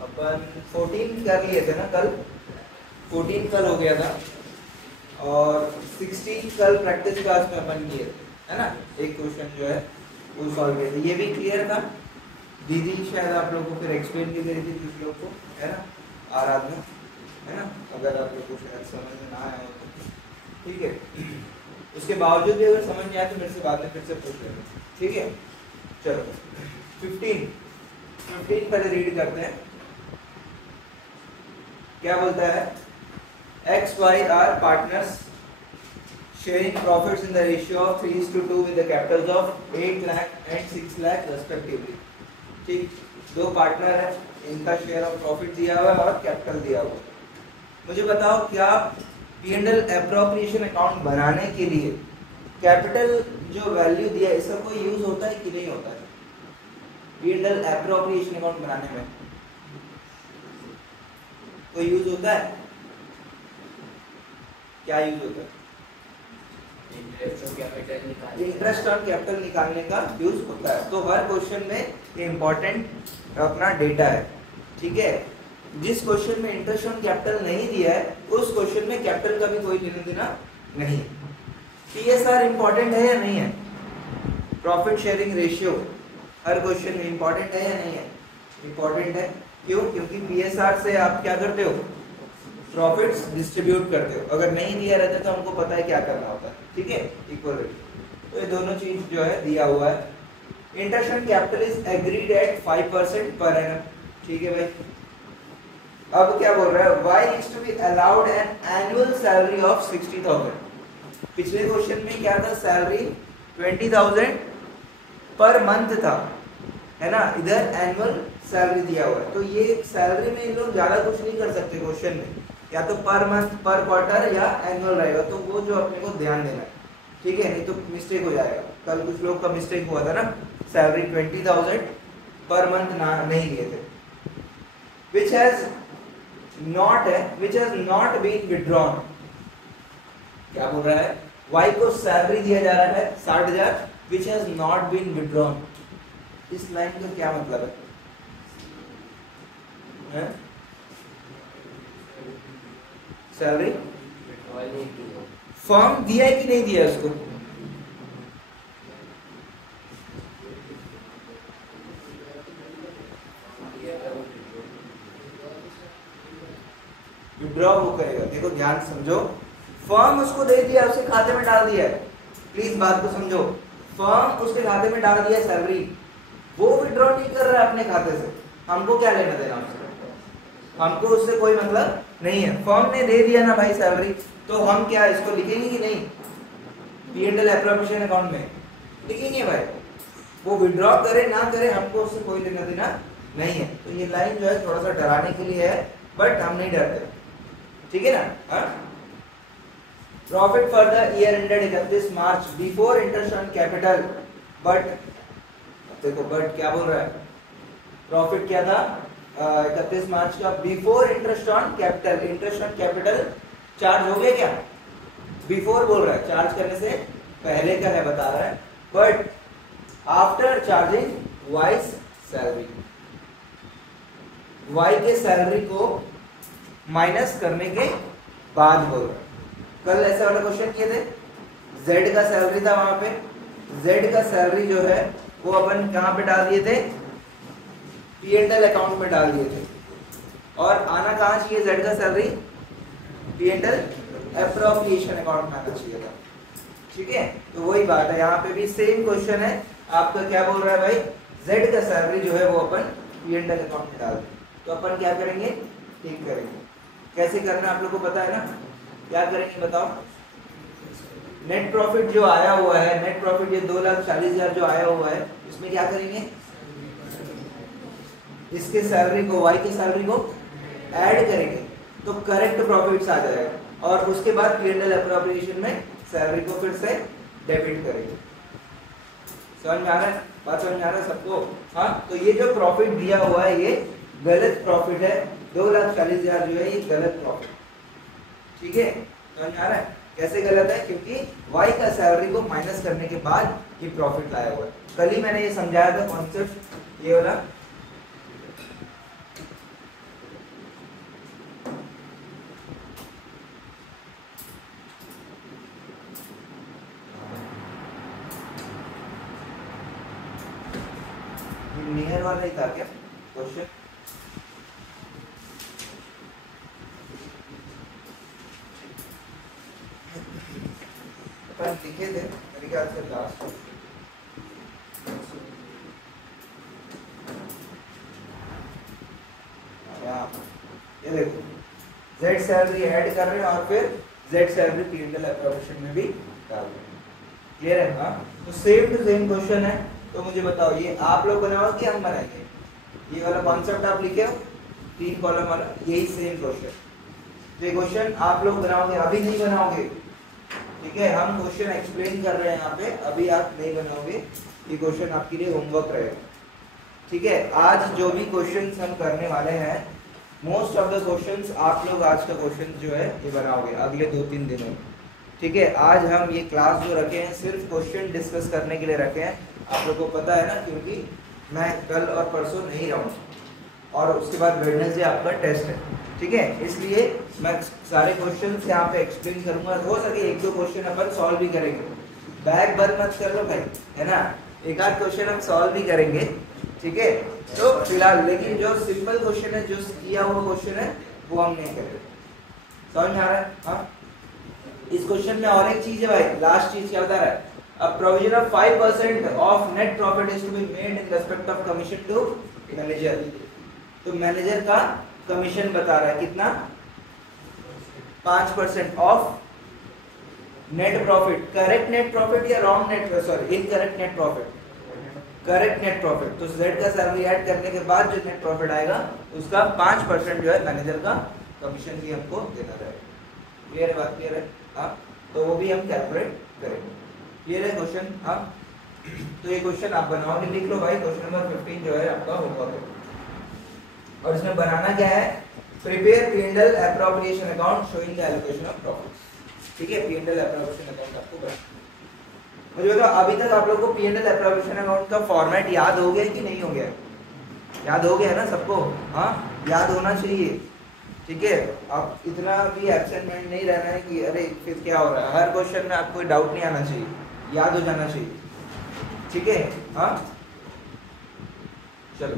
अपन 14 कर लिए थे ना कल, 14 कल हो गया था और 16 कल प्रैक्टिस क्लास में अपन किए है ना। एक क्वेश्चन जो है वो सॉल्व किया था, ये भी क्लियर था। दीदी शायद आप लोगों को फिर एक्सप्लेन भी करी थी कुछ लोग को, है ना, आराधना, है ना। अगर आप लोग को शायद समझ में ना आया हो तो ठीक है, उसके बावजूद भी अगर समझ नहीं आया तो मेरे से बाद में फिर से पूछ लेना, ठीक है। चलो 15 पहले रीड करते हैं। क्या बोलता है, X Y are partners sharing profits in the ratio of 3:2 with the capitals of 8 lakh and 6 lakh respectively। ठीक, दो पार्टनर है, इनका शेयर ऑफ प्रॉफिट दिया हुआ है और कैपिटल दिया हुआ है। मुझे बताओ क्या P&L एप्रोप्रिएशन अकाउंट बनाने के लिए कैपिटल जो वैल्यू दिया है इसका कोई यूज होता है कि नहीं होता है? P&L एप्रोप्रिएशन अकाउंट बनाने में कोई यूज होता है? क्या यूज होता है? इंटरेस्ट ऑन कैपिटल निकालने का यूज होता है। तो हर क्वेश्चन में ये इंपॉर्टेंट अपना डेटा है, ठीक है। जिस क्वेश्चन में इंटरेस्ट ऑन कैपिटल नहीं दिया है उस क्वेश्चन में कैपिटल का भी कोई लेना देना नहीं। PSR इंपॉर्टेंट है या नहीं है? प्रॉफिट शेयरिंग रेशियो हर क्वेश्चन में इंपॉर्टेंट है या नहीं है? इंपॉर्टेंट है। क्यों? क्योंकि PSR से आप क्या करते हो, प्रॉफिट्स डिस्ट्रीब्यूट करते हो। अगर नहीं दिया रहता तो हमको पता है क्या करना होता है, ठीक है, इक्वलिटी। तो ये दोनों चीज जो है दिया हुआ है। Interest on capital is agreed at 5% per annum, ठीक है भाई। अब क्या बोल रहा है, Y is to be allowed an annual salary of 60,000। पिछले क्वेश्चन में क्या था, सैलरी 20,000 पर मंथ था, है ना। इधर एनुअल सैलरी दिया हुआ है, तो ये सैलरी में इन लोग ज्यादा कुछ नहीं कर सकते क्वेश्चन में, या तो पर मंथ, पर क्वार्टर या एनुअल रहेगा। तो वो जो अपने को ध्यान देना है, ठीक है, नहीं तो मिस्टेक हो जाएगा। कल कुछ लोग का मिस्टेक हुआ था ना, सैलरी 20,000 पर मंथ नहीं लिए थे। Which has not been withdrawn. क्या बोल रहा है, वाई को सैलरी दिया जा रहा है 60,000, which has not been withdrawn. इस लाइन का क्या मतलब है? सैलरी फॉर्म दिया है कि नहीं दिया उसको? विड्रॉ वो करेगा। देखो ध्यान समझो, फॉर्म उसको दे दिया, उसके खाते में डाल दिया है। प्लीज बात को समझो, फॉर्म उसके खाते में डाल दिया सैलरी, वो विड्रॉ नहीं कर रहा है अपने खाते से। हमको क्या लेना देना उससे? हमको उससे कोई मतलब नहीं है। फर्म ने दे दिया ना भाई सैलरी, तो हम क्या इसको लिखेंगे कि नहीं? P&L एप्रोप्रिएशन अकाउंट में लिखेंगे भाई। वो विड्रॉ करे ना करे हमको उससे कोई लेना देना नहीं है। तो ये लाइन जो है थोड़ा सा डराने के लिए है, बट हम नहीं डरते, ठीक है ना। Profit for the year ended 31 March before interest on capital, but देखो बट क्या बोल रहा है, प्रॉफिट क्या था 31 मार्च का before interest on capital. Interest on capital charge हो गया क्या? बिफोर बोल रहा है, चार्ज करने से पहले का है बता रहा है। But after charging Y's salary, Y के सैलरी को माइनस करने के बाद बोल रहा है। कल ऐसे वाला क्वेश्चन किए थे, जेड का सैलरी था, वहां पे जेड का सैलरी जो है वो अपन कहां पे डाल दिए थे? P&L अकाउंट में डाल दिए थे। और आना कहां चाहिए जेड का सैलरी? P&L एप्रोप्रिएशन अकाउंट में आना चाहिए था, ठीक है। तो वही बात है, यहाँ पे भी सेम क्वेश्चन है आपका। क्या बोल रहा है भाई, जेड का सैलरी जो है वो अपन P&L अकाउंट में डाल दें। तो अपन क्या करेंगे, ठीक करेंगे। कैसे करना आप लोग को पता है ना, क्या करेंगे बताओ। नेट प्रॉफिट जो आया हुआ है, नेट प्रॉफिट ये 2,40,000 जो आया हुआ है, इसमें क्या करेंगे, इसके सैलरी को, वाई के सैलरी को ऐड करेंगे तो करेक्ट प्रॉफिट्स आ जाएगा। और उसके बाद P&L एप्रोप्रिएशन में सैलरी को फिर से डेबिट करेंगे। समझ में आ रहा है? बात समझ में आ रहा है सबको? हाँ, तो ये जो प्रॉफिट दिया हुआ है ये गलत प्रॉफिट है। 2,40,000 जो है ये गलत प्रॉफिट, ठीक है। समझ में आ रहा है कैसे गलत है? क्योंकि वाई का सैलरी को माइनस करने के बाद ये प्रॉफिट लाया हुआ है। कल ही मैंने ये समझाया था कॉन्सेप्ट, ये वाला नियर वाला ही था क्या क्वेश्चन? अपन लिखे थे मेरे ख्याल से लास्ट। ये देखो जेड सैलरी ऐड कर रहे हैं और फिर जेड सैलरी पीएनएल एप्रोप्रिएशन में भी डाल रहे हैं। क्लियर है? हाँ, तो सेम टू सेम क्वेश्चन है। तो मुझे बताओ ये आप लोग बनाओगे कि हम बनाएंगे? ये वाला कॉन्सेप्ट आप लिखे हो 3 कॉलम वाला, यही सेम क्वेश्चन। तो ये क्वेश्चन आप लोग बनाओगे, अभी नहीं बनाओगे, ठीक है? हम क्वेश्चन एक्सप्लेन कर रहे हैं यहाँ पे, अभी आप नहीं बनाओगे। ये क्वेश्चन आपके लिए होमवर्क रहेगा, ठीक है? आज जो भी क्वेश्चंस हम करने वाले हैं, मोस्ट ऑफ द क्वेश्चंस आप लोग आज का क्वेश्चन जो है ये बनाओगे अगले 2-3 दिनों में, ठीक है? आज हम ये क्लास जो रखे हैं सिर्फ क्वेश्चन डिस्कस करने के लिए रखे हैं। आप लोग को पता है ना, क्योंकि मैं कल और परसों नहीं रहूँगा और उसके बाद वेडनेसडे आपका टेस्ट है, ठीक है? इसलिए मैं सारे क्वेश्चंस यहाँ पे एक्सप्लेन करूंगा। हो सके 1-2 क्वेश्चन अपन सॉल्व भी करेंगे, बैग बंद मत कर लो भाई, है ना? एक आध क्वेश्चन हम सॉल्व भी करेंगे, ठीक है? तो फिलहाल लेकिन जो सिंपल क्वेश्चन है, जो किया हुआ क्वेश्चन है, वो हम नहीं करेंगे। समझ में आ रहा है? हाँ, इस क्वेश्चन में और एक चीज है भाई, लास्ट चीज क्या बता रहा है? A provision of 5% of net profit is to be made in respect of commission to manager। तो मैनेजर का कमीशन बता रहा है कितना? 5% of net profit. Correct net profit या wrong net, sorry incorrect net profit? Correct net profit. तो Z का salary add करने के बाद जो नेट प्रॉफिट आएगा उसका 5% जो है मैनेजर का कमीशन भी हमको देना रहेगा। क्लियर है? बात क्लियर है? हाँ, तो वो भी हम कैलकुलेट करेंगे। क्लियर है क्वेश्चन? हाँ, तो ये क्वेश्चन आप बनाओगे, लिख लो भाई। क्वेश्चन नंबर 15 जो है आपका होमवर्क है और इसमें बनाना क्या है? Prepare PNL appropriation account showing the allocation of profits, ठीक है? पीएनएल एप्रोप्रिएशन अकाउंट आपको बनाना। मुझे बताओ अभी तक आप लोगों को पीएनएल एप्रोप्रिएशन अकाउंट का फॉर्मेट याद हो गया कि नहीं हो गया? याद हो गया ना सबको? हाँ, याद होना चाहिए, ठीक है? आप इतना भी एब्सेंट नहीं रहना है कि अरे फिर क्या हो रहा है। हर क्वेश्चन में आपको डाउट नहीं आना चाहिए, याद हो जाना चाहिए, ठीक है? हाँ, चलो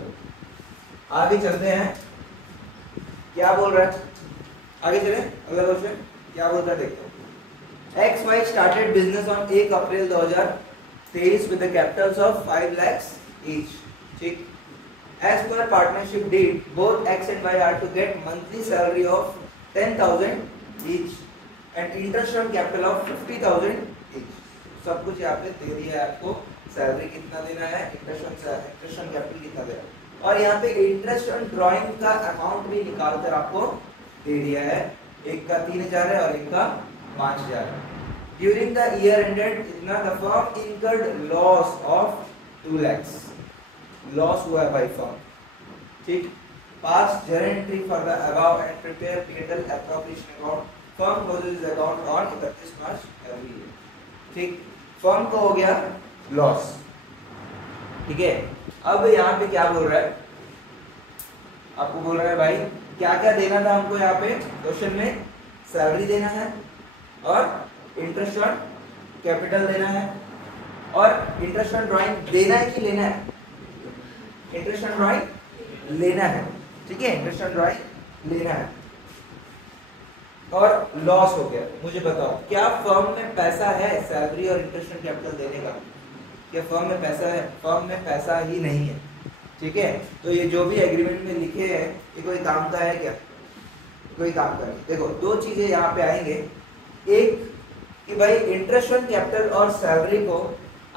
आगे चलते हैं। क्या बोल रहा है? आगे चले, अगला क्वेश्चन क्या बोलता है देखो। XY started business on 1 April 2023 with the capitals of 5 lakhs each, ठीक? As per partnership deed, both X and Y are to get monthly salary of 10,000 each and interest on capital of 50,000 each। सब कुछ यहाँ पे दे दिया है आपको, salary कितना देना है, इंटरेस्ट ऑन कैपिटल कितना देना है, और यहाँ पे इंटरेस्ट ऑन ड्राइंग का अमाउंट भी निकाल कर आपको दे दिया है। एक का 3,000 है और एक का 5,000 है। ड्यूरिंग द ईयर एंडेड इतना the firm incurred loss of 2 lakhs, loss हुआ है बाय फर्म, ठीक? Pass journal entry for the above and prepare PNL appropriation account. Firm closes account on 31 March every year, ठीक? Firm को हो गया loss, ठीक है? अब यहाँ पे क्या बोल रहा है? आपको बोल रहा है भाई क्या क्या देना था हमको यहाँ पे क्वेश्चन में? सैलरी देना है और इंटरेस्ट ऑन कैपिटल देना है और इंटरेस्ट ऑन ड्राइंग देना है कि लेना है? इंटरेस्ट ऑन ड्राइंग लेना है, ठीक है? इंटरेस्ट ऑन ड्राइंग लेना है और लॉस हो गया। मुझे बताओ क्या फर्म में पैसा है सैलरी और इंटरेस्ट ऑन कैपिटल देने का? क्या फर्म में पैसा है? फर्म में पैसा ही नहीं है, ठीक है? तो ये जो भी एग्रीमेंट में लिखे हैं ये कोई काम का है क्या? कोई काम का नहीं। देखो दो चीजें यहाँ पे आएंगे, एक कि भाई इंटरेस्ट ऑन कैपिटल और सैलरी को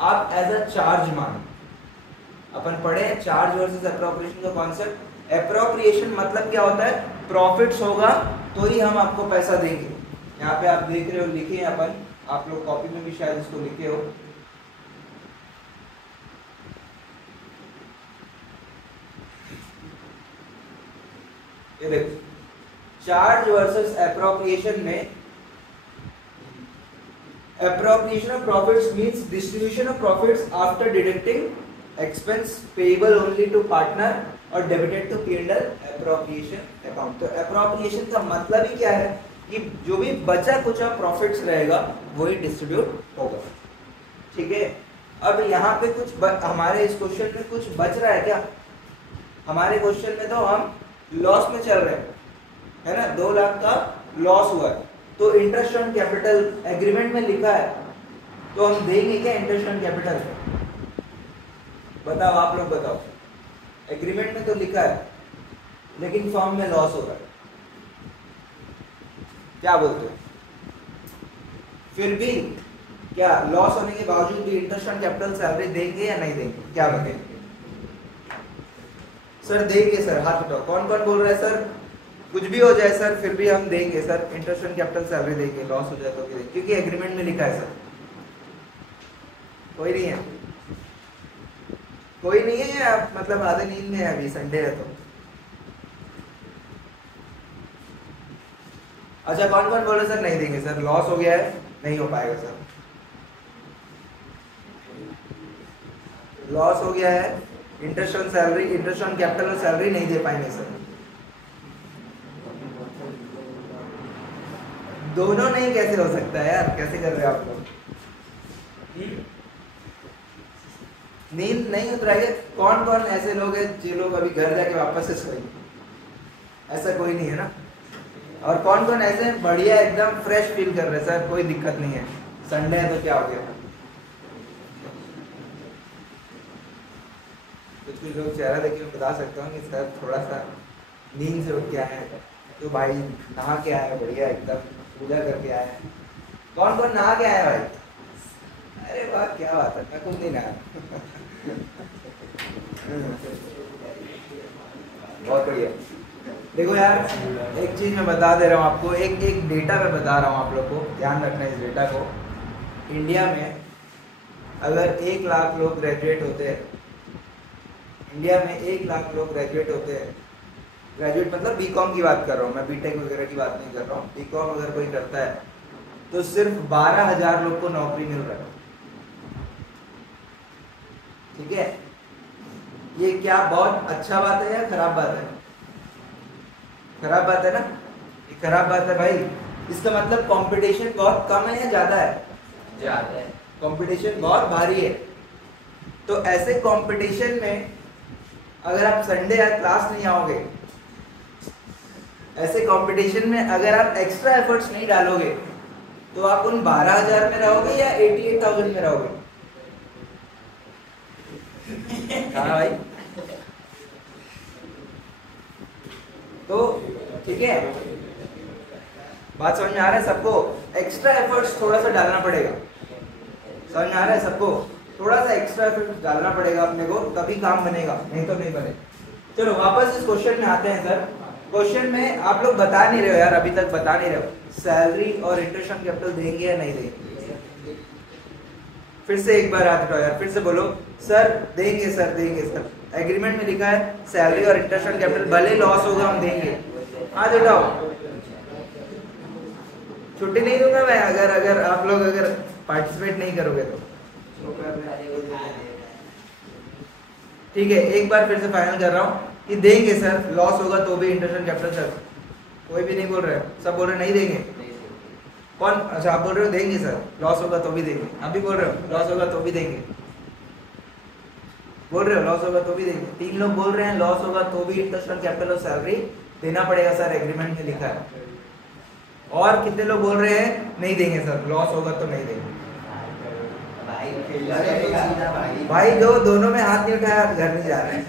आप एज अ चार्ज मानो। अपन पढ़े चार्ज वर्सेस एप्रोप्रिएशन का कॉन्सेप्ट। एप्रोप्रिएशन मतलब क्या होता है? प्रॉफिट्स होगा तो ही हम आपको पैसा देंगे। यहाँ पे आप देख रहे हो लिखे हैं अपन, आप लोग कॉपी में भी शायद इसको लिखे हो। ये देखो चार्ज वर्सेस एप्रोप्रिएशन में appropriation of profits means distribution of profits after deducting expense payable only to partner और debited to P&L appropriation account। तो appropriation का मतलब ही क्या है कि जो भी बचा कुचा प्रॉफिट्स रहेगा वही डिस्ट्रीब्यूट होगा, ठीक है? अब यहाँ पे कुछ हमारे इस क्वेश्चन में कुछ बच रहा है क्या? हमारे क्वेश्चन में तो हम लॉस में चल रहे हैं, है ना, 2 लाख का लॉस हुआ है, तो इंटरेस्ट ऑन कैपिटल एग्रीमेंट में लिखा है, तो हम देंगे क्या इंटरेस्ट ऑन कैपिटल? बताओ, आप लोग बताओ। एग्रीमेंट में तो लिखा है, लेकिन फॉर्म में लॉस हो रहा है, क्या बोलते हो? फिर भी क्या लॉस होने के बावजूद भी इंटरेस्ट ऑन कैपिटल सैलरी देंगे या नहीं देंगे? क्या बताएंगे? सर देंगे सर, हाथ उठाओ। कौन कौन बोल रहा है सर कुछ भी हो जाए सर फिर भी हम देंगे sir, interest on capital salary देंगे, लॉस हो जाए तो भी देंगे, क्योंकि एग्रीमेंट में लिखा है सर। कोई नहीं है? कोई नहीं है या मतलब आधे नींद में है? अभी संडे है तो। अच्छा, कौन कौन बोले सर नहीं देंगे सर, लॉस हो गया है, नहीं हो पाएगा सर, लॉस हो गया है, interest on salary, interest on capital और सैलरी नहीं दे पाएंगे सर। दोनों नहीं कैसे हो सकता है यार, कैसे कर रहे हो आप लोग? नींद नहीं उतराएंगे? कौन कौन ऐसे लोग हैं जो लोग अभी घर जाके वापस से सोएंगे? ऐसा कोई नहीं है ना? और कौन कौन ऐसे बढ़िया एकदम फ्रेश फील कर रहे हैं सर, कोई दिक्कत नहीं है, संडे है तो क्या हो गया? कुछ लोग चेहरा देखिए मैं बता सकता हूँ कि सर थोड़ा सा नींद से उठ के आए हैं, तो भाई नहा के आए बढ़िया एकदम, पूजा करके आए हैं। कौन कौन नहा के आया भाई? अरे वाह, क्या बात है, मैं खुद नहीं नहा। बहुत बढ़िया। देखो यार, एक चीज मैं बता दे रहा हूँ आपको, एक डेटा मैं बता रहा हूँ आप लोग को, ध्यान रखना इस डेटा को। इंडिया में अगर 1 लाख लोग ग्रेजुएट होते हैं, इंडिया में 1 लाख लोग ग्रेजुएट होते हैं, ग्रेजुएट मतलब बीकॉम की बात कर रहा हूँ मैं, बीटेक वगैरह की बात नहीं कर रहा हूँ, बीकॉम अगर कोई करता है तो सिर्फ 12,000 लोग को नौकरी मिल रहा है। ठीक है, ये क्या बहुत अच्छा बात है या खराब बात है? खराब बात है ना? ये खराब बात है भाई। इसका मतलब कंपटीशन बहुत कम है या ज्यादा है? ज्यादा है। कंपटीशन बहुत भारी है। तो ऐसे कंपटीशन में अगर आप संडे या क्लास नहीं आओगे, ऐसे कंपटीशन में अगर आप एक्स्ट्रा एफर्ट्स नहीं डालोगे, तो आप उन 12,000 में रहोगे या 88,000 में रहोगे? हाँ भाई, तो ठीक है, बात समझ में आ रहा है सबको? एक्स्ट्रा एफर्ट्स थोड़ा सा डालना पड़ेगा, समझ में आ रहा है सबको? थोड़ा सा एक्स्ट्रा एफर्ट्स डालना पड़ेगा अपने को, तभी काम बनेगा, नहीं तो नहीं बने। चलो वापस इस क्वेश्चन में आते हैं सर। क्वेश्चन में आप लोग बता नहीं रहे हो यार, अभी तक बता नहीं रहे हो, सैलरी और इंटरेस्ट ऑन कैपिटल देंगे या नहीं देंगे? फिर से एक बार हाथ उठाओ यार, फिर से बोलो सर देंगे सर, देंगे सर। एग्रीमेंट में लिखा है सैलरी और इंटरेस्ट ऑन कैपिटल, भले लॉस होगा हम देंगे। हाथ उठाओ। छुट्टी नहीं दूंगा मैं अगर आप लोग अगर पार्टिसिपेट नहीं करोगे तो। ठीक है, एक बार फिर से फाइनल कर रहा हूँ कि देंगे सर, लॉस होगा तो भी इंटरेस्ट ऑन कैपिटल सर। कोई भी नहीं बोल रहे, सब बोल रहे नहीं देंगे। कौन? अच्छा आप बोल रहे हो देंगे सर, लॉस होगा तो भी देंगे। आप भी बोल रहे हो लॉस होगा तो भी देंगे, बोल रहे हो लॉस होगा तो भी देंगे। 3 लोग बोल रहे हैं लॉस होगा तो भी इंटरेस्ट ऑन कैपिटल और सैलरी देना पड़ेगा सर, एग्रीमेंट में लिखा है। और कितने लोग बोल रहे हैं नहीं देंगे सर, लॉस होगा तो नहीं देंगे। भाई जो दोनों में हाथ नहीं उठाया घर नहीं जा रहे हैं।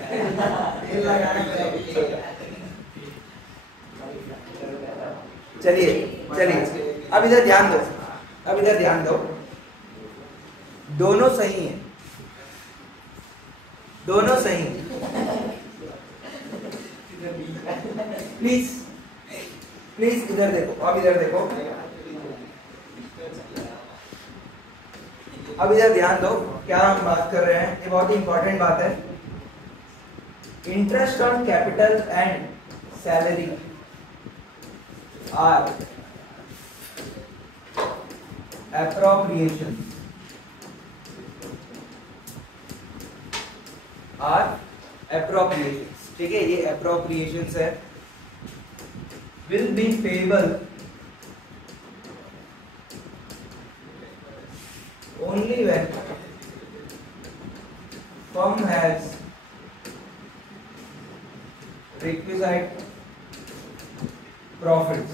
चलिए अब इधर ध्यान दो, अब इधर ध्यान दो, दोनों सही हैं, दोनों सही। प्लीज प्लीज इधर देखो, अब इधर देखो, अब इधर ध्यान दो, क्या हम बात कर रहे हैं, ये बहुत ही इंपॉर्टेंट बात है। Interest on capital and salary are appropriation, ठीक है, ये appropriations है, will be payable only when firm has requisite profits।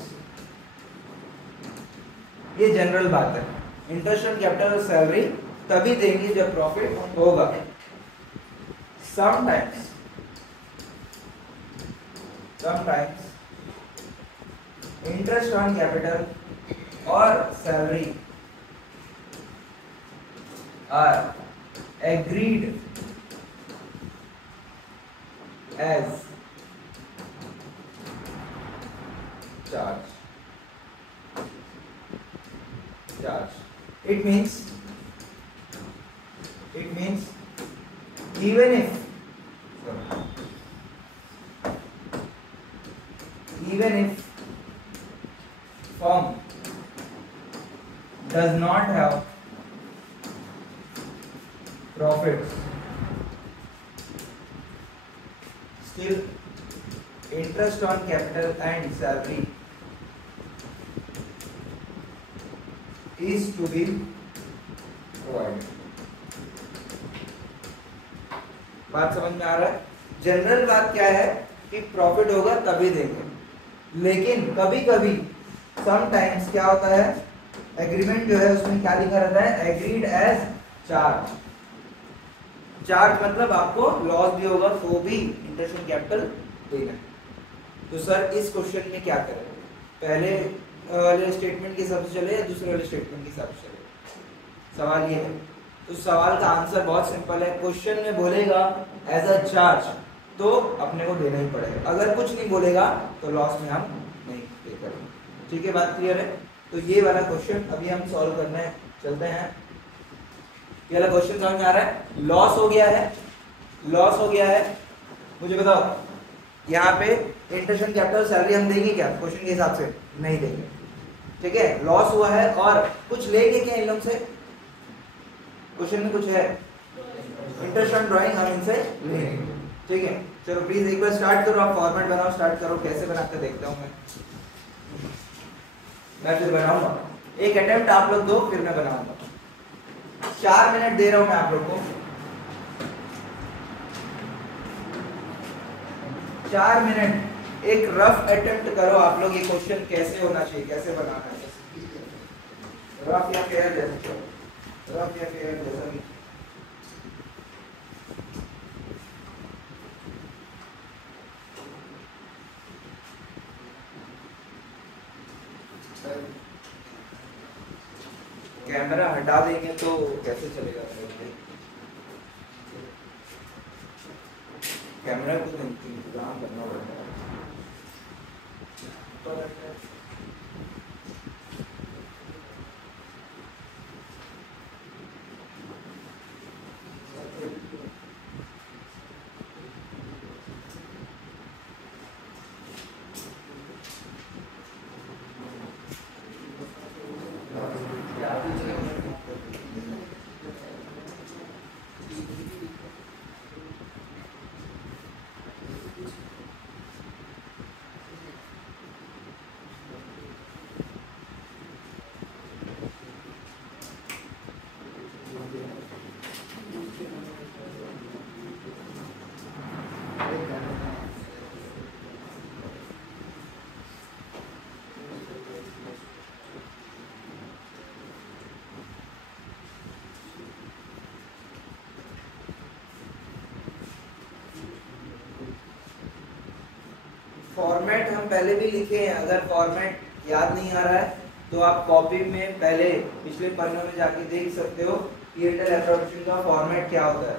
ये जनरल बात है, इंटरेस्ट ऑन कैपिटल और सैलरी तभी देंगे जब प्रॉफिट होगा। समटाइम्स इंटरेस्ट ऑन कैपिटल और salary are agreed as charge। It means even if firm does not have profits, still interest on capital and salary is to be provided। बात समझ में आ रहा है? जनरल बात क्या है कि प्रॉफिट होगा तभी देंगे, लेकिन कभी कभी समटाइम्स क्या होता है, एग्रीमेंट जो है उसमें क्या लिखा रहता है, एग्रीड एज चार्ज। चार्ज मतलब आपको लॉस भी होगा तो भी इंटरेस्ट ऑन कैपिटल देना है। तो सर इस क्वेश्चन में क्या करें, पहले वाले स्टेटमेंट के हिसाब से चले या दूसरे वाले स्टेटमेंट के हिसाब से चले, सवाल ये है। तो सवाल का आंसर बहुत सिंपल है, क्वेश्चन में बोलेगा एज अ चार्ज तो अपने को देना ही पड़ेगा, अगर कुछ नहीं बोलेगा तो लॉस में हम नहीं पे करेंगे। ठीक है, बात क्लियर है? तो ये वाला क्वेश्चन अभी हम सॉल्व करने चलते हैं। ये वाला क्वेश्चन समझ में आ रहा है? लॉस हो गया है, मुझे बताओ यहाँ पे इंटरेस्ट ऑन कैपिटल सैलरी हम देंगे क्या क्वेश्चन के हिसाब से? नहीं देंगे। ठीक है, लॉस हुआ है और कुछ लेंगे क्या इन लोग से? क्वेश्चन में कुछ है, इंटरेस्ट ऑन ड्राइंग हम इनसे लेंगे। ठीक है, चलो प्लीज एक बार स्टार्ट करो, आप फॉर्मेट बनाओ, स्टार्ट करो, कैसे बनाते देखता हूँ मैं फिर बनाऊंगा। एक अटेम्प्ट आप लोग दो, फिर मैं बनाऊंगा। 4 मिनट दे रहा हूं मैं आप लोग को, 4 मिनट एक रफ अटेम्प्ट करो आप लोग, ये क्वेश्चन कैसे होना चाहिए, कैसे बनाना है, रफ या फेयर जैसा, रफ या फेयर जैसा भी। कैमरा हटा देंगे तो कैसे चलेगा? कैमरा को तो इंतजाम करना पड़ेगा। फॉर्मेट हम पहले भी लिखे हैं, अगर फॉर्मेट याद नहीं आ रहा है तो आप कॉपी में पहले पिछले पन्नों में जाके देख सकते हो कि एयरटेल एप्रोप्रिएशन का फॉर्मेट क्या होता है।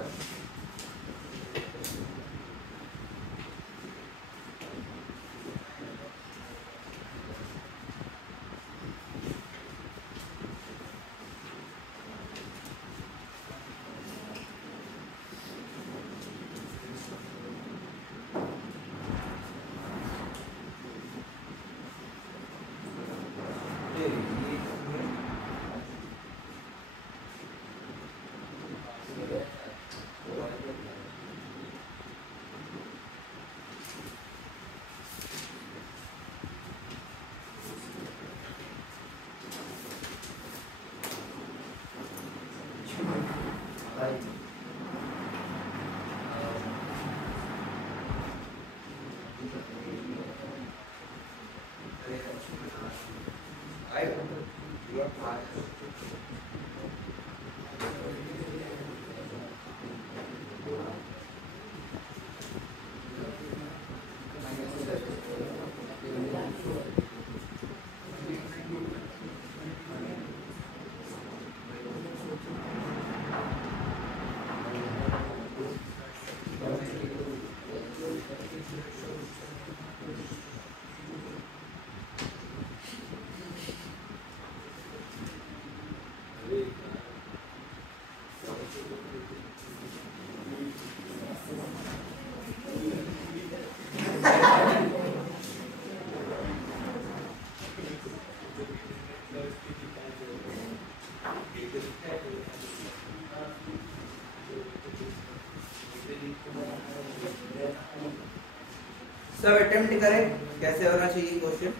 सब अटेम्प्ट करें कैसे होना चाहिए क्वेश्चन।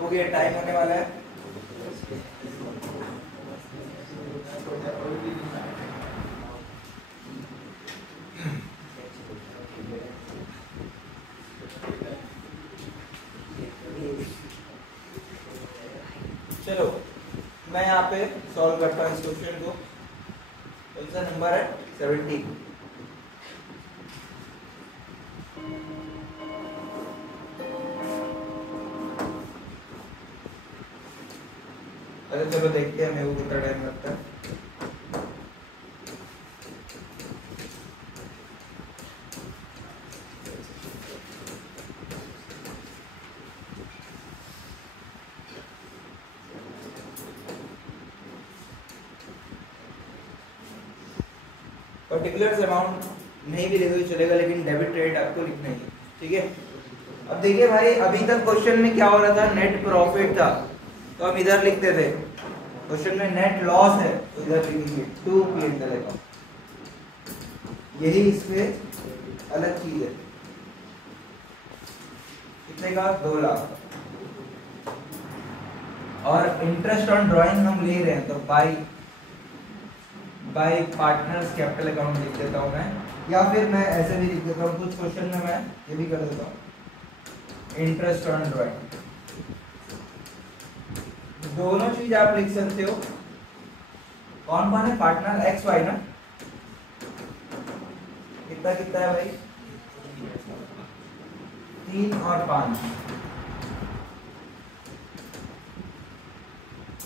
हो गया, टाइम होने वाला है। चलो मैं यहाँ पे सॉल्व करता हूँ इस क्वेश्चन को। कौन सा नंबर है? 70। अरे चलो देखते हैं मेरे को कितना टाइम लगता है। पर्टिकुलर अमाउंट नहीं भी लिखे चलेगा, लेकिन डेबिट क्रेडिट आपको लिखना ही है, ठीक है। अब देखिए भाई, अभी तक क्वेश्चन में क्या हो रहा था, नेट प्रॉफिट था तो हम इधर लिखते थे। क्वेश्चन में नेट लॉस है तो इधर लिखेंगे टू P&L अकाउंट। यही इसमें अलग चीज है। कितने का? 2 लाख। और इंटरेस्ट ऑन ड्राइंग हम ले रहे हैं तो बाय पार्टनर्स कैपिटल अकाउंट लिख देता हूं मैं, या फिर मैं ऐसे भी लिख देता हूं। कुछ क्वेश्चन में मैं ये भी कर देता हूं, इंटरेस्ट ऑन ड्राइंग। दोनों चीज आप लिख सकते हो। कौन कौन है पार्टनर? एक्स वाई ना। कितना कितना है भाई? 3 और 5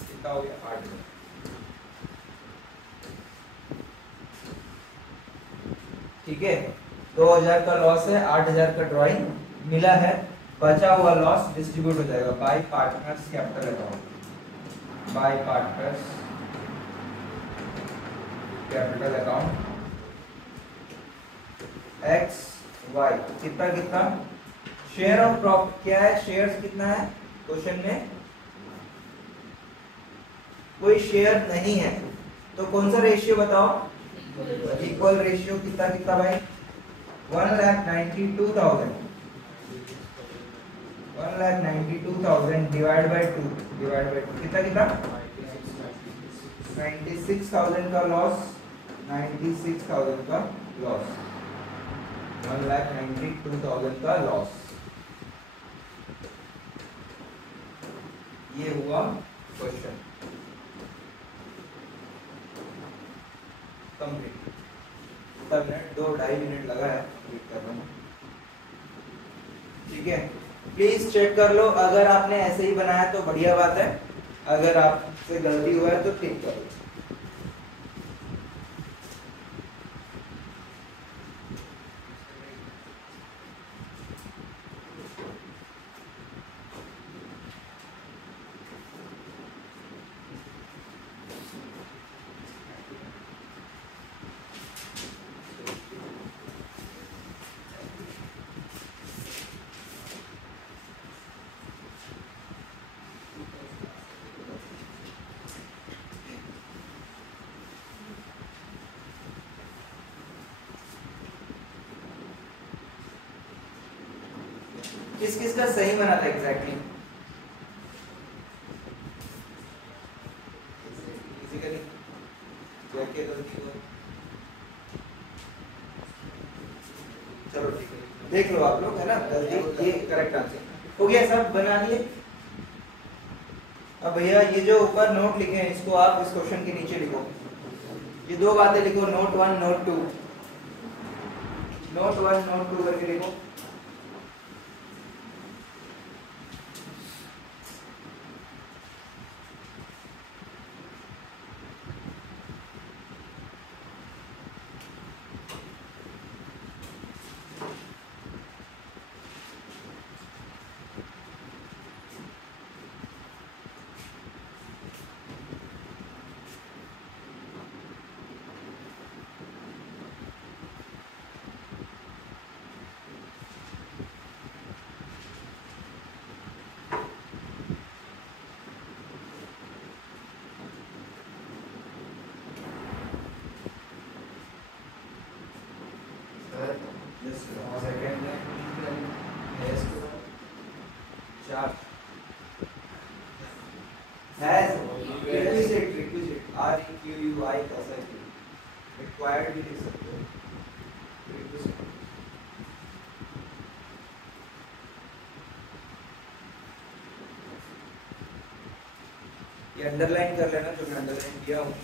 कितना हो गया? 8। ठीक है, 2000 का लॉस है, 8000 का ड्राइंग मिला है। बचा हुआ लॉस डिस्ट्रीब्यूट हो जाएगा by partners capital account. By partners capital account X Y. कितना कितना? शेयर ऑफ प्रॉफिट क्या है? शेयर्स कितना है क्वेश्चन में? कोई शेयर नहीं है तो कौन सा रेशियो बताओ? Equal ratio. कितना कितना भाई? 1,92,000। 1,92,000 डिवाइड बाय 2 कितना कितना? 96,000 का लॉस। 96,000 का लॉस। 1,92,000 का लॉस। ये हुआ क्वेश्चन कंप्लीट। तब मिनट 2-2.5 मिनट लगा है वेट कर रहा हूँ, ठीक है। प्लीज चेक कर लो, अगर आपने ऐसे ही बनाया तो बढ़िया बात है, अगर आपसे गलती हुआ है तो ठीक कर लो। किस किस का सही बना था एग्जैक्टली? चलो ठीक है, देख लो आप लोग, है ना। जल्दी, ये करेक्ट आंसर हो गया, सब बना लिए। अब भैया ये जो ऊपर नोट लिखे हैं इसको आप इस क्वेश्चन के नीचे लिखो। ये 2 बातें लिखो, नोट 1 नोट 2। नोट 1 नोट 2 करके लिखो। सेकंड में एस के बाद चार has requisite REQUI कैसा है required भी लिख सकते हो requisite ये अंडरलाइन कर लेना जो मैं अंडरलाइन किया हूँ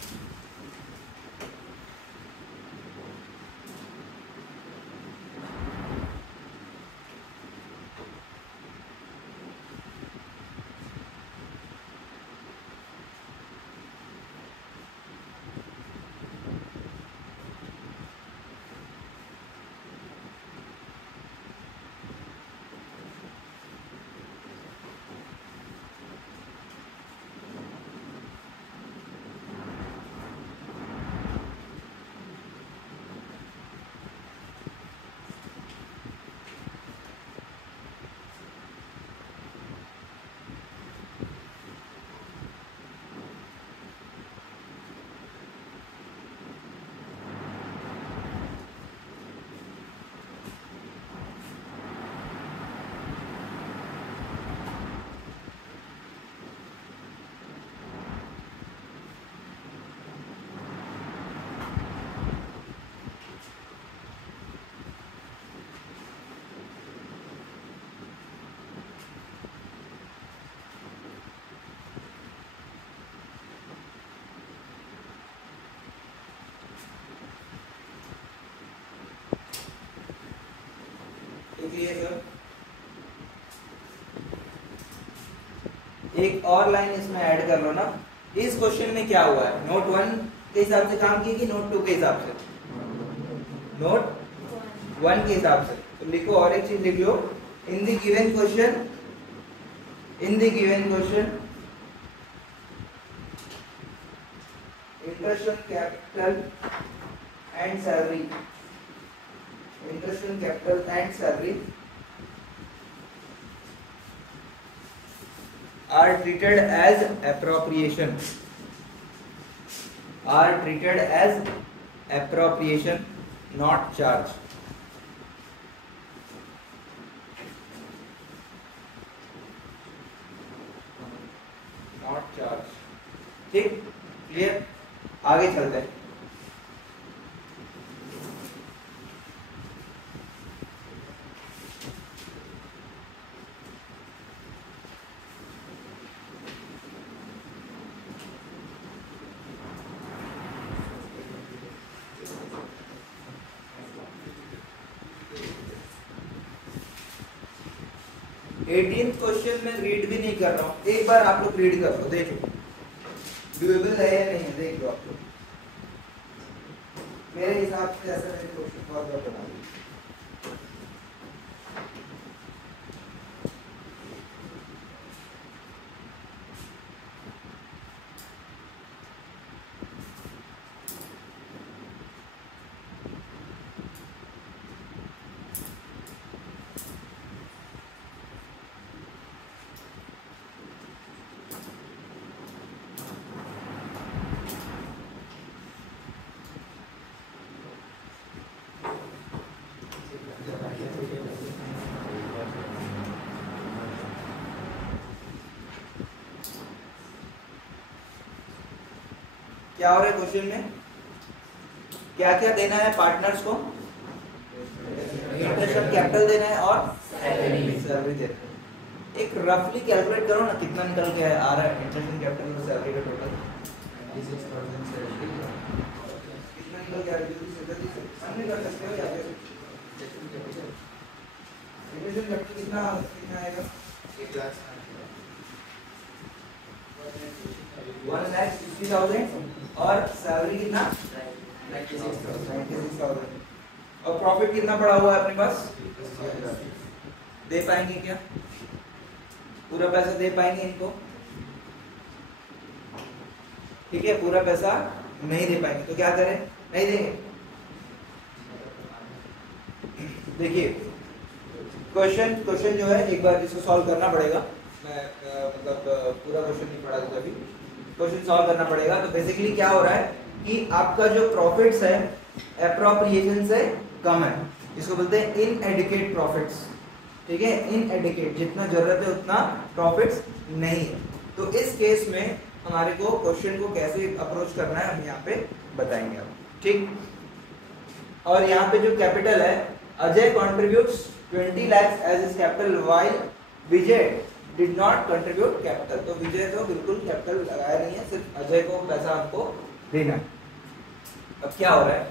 सर एक और लाइन इसमें ऐड कर लो ना इस क्वेश्चन में क्या हुआ है नोट 1 के हिसाब से काम की कि नोट 2 के हिसाब से नोट 1 के हिसाब से तो लिखो और एक चीज लिख लो in the given question interest on capital and salary interest on capital and salary are treated as appropriation not charge ठीक क्लियर आगे चलते हैं 18th क्वेश्चन में रीड भी नहीं कर रहा हूँ एक बार आप लोग रीड कर लो देखो डुएबल है या नहीं है देख लो आप लोग मेरे हिसाब से ऐसा नहीं क्वेश्चन बहुत बड़ा बना क्या हो रहा है क्वेश्चन में क्या क्या देना है पार्टनर्स को इंटरेस्ट ऑन कैपिटल देना है और सैलरी देना है एक रफली कैलकुलेट करो ना कितना निकल के आ रहा है इंटरेस्ट ऑन कैपिटल और सैलरी का टोटल 96% कितना निकल के आ रहा है सामने कर सकते हो या इंटरेस्ट ऑन कैपिटल कितना कितना आएगा 1,60,000 और सैलरी कितना 96,000 और प्रॉफिट कितना पड़ा हुआ है अपने पास दे पाएंगे क्या पूरा पैसा दे पाएंगे इनको ठीक है पूरा पैसा नहीं दे पाएंगे तो क्या करें नहीं देंगे देखिए क्वेश्चन जो है एक बार इसको सॉल्व करना पड़ेगा मैं मतलब पूरा क्वेश्चन नहीं पढ़ा दूंगा अभी क्वेश्चन सॉल्व करना पड़ेगा तो बेसिकली क्या हो रहा है कि आपका जो प्रॉफिट्स है एप्रोप्रिएशन से कम है, इसको बोलते हैं इनएडिक्वेट प्रॉफिट्स। ठीक है, इनएडिक्वेट, जितना जरूरत है उतना प्रॉफिट्स नहीं है। तो इस केस में हमारे को क्वेश्चन को कैसे अप्रोच करना है हम यहाँ पे बताएंगे अब। ठीक, और यहाँ पे जो कैपिटल है, Ajay contributes 20 lakhs as his capital while Vijay did not contribute capital. तो विजय तो बिल्कुल कैपिटल लगाया नहीं है, सिर्फ अजय को पैसा हमको देना है। अब क्या हो रहा है,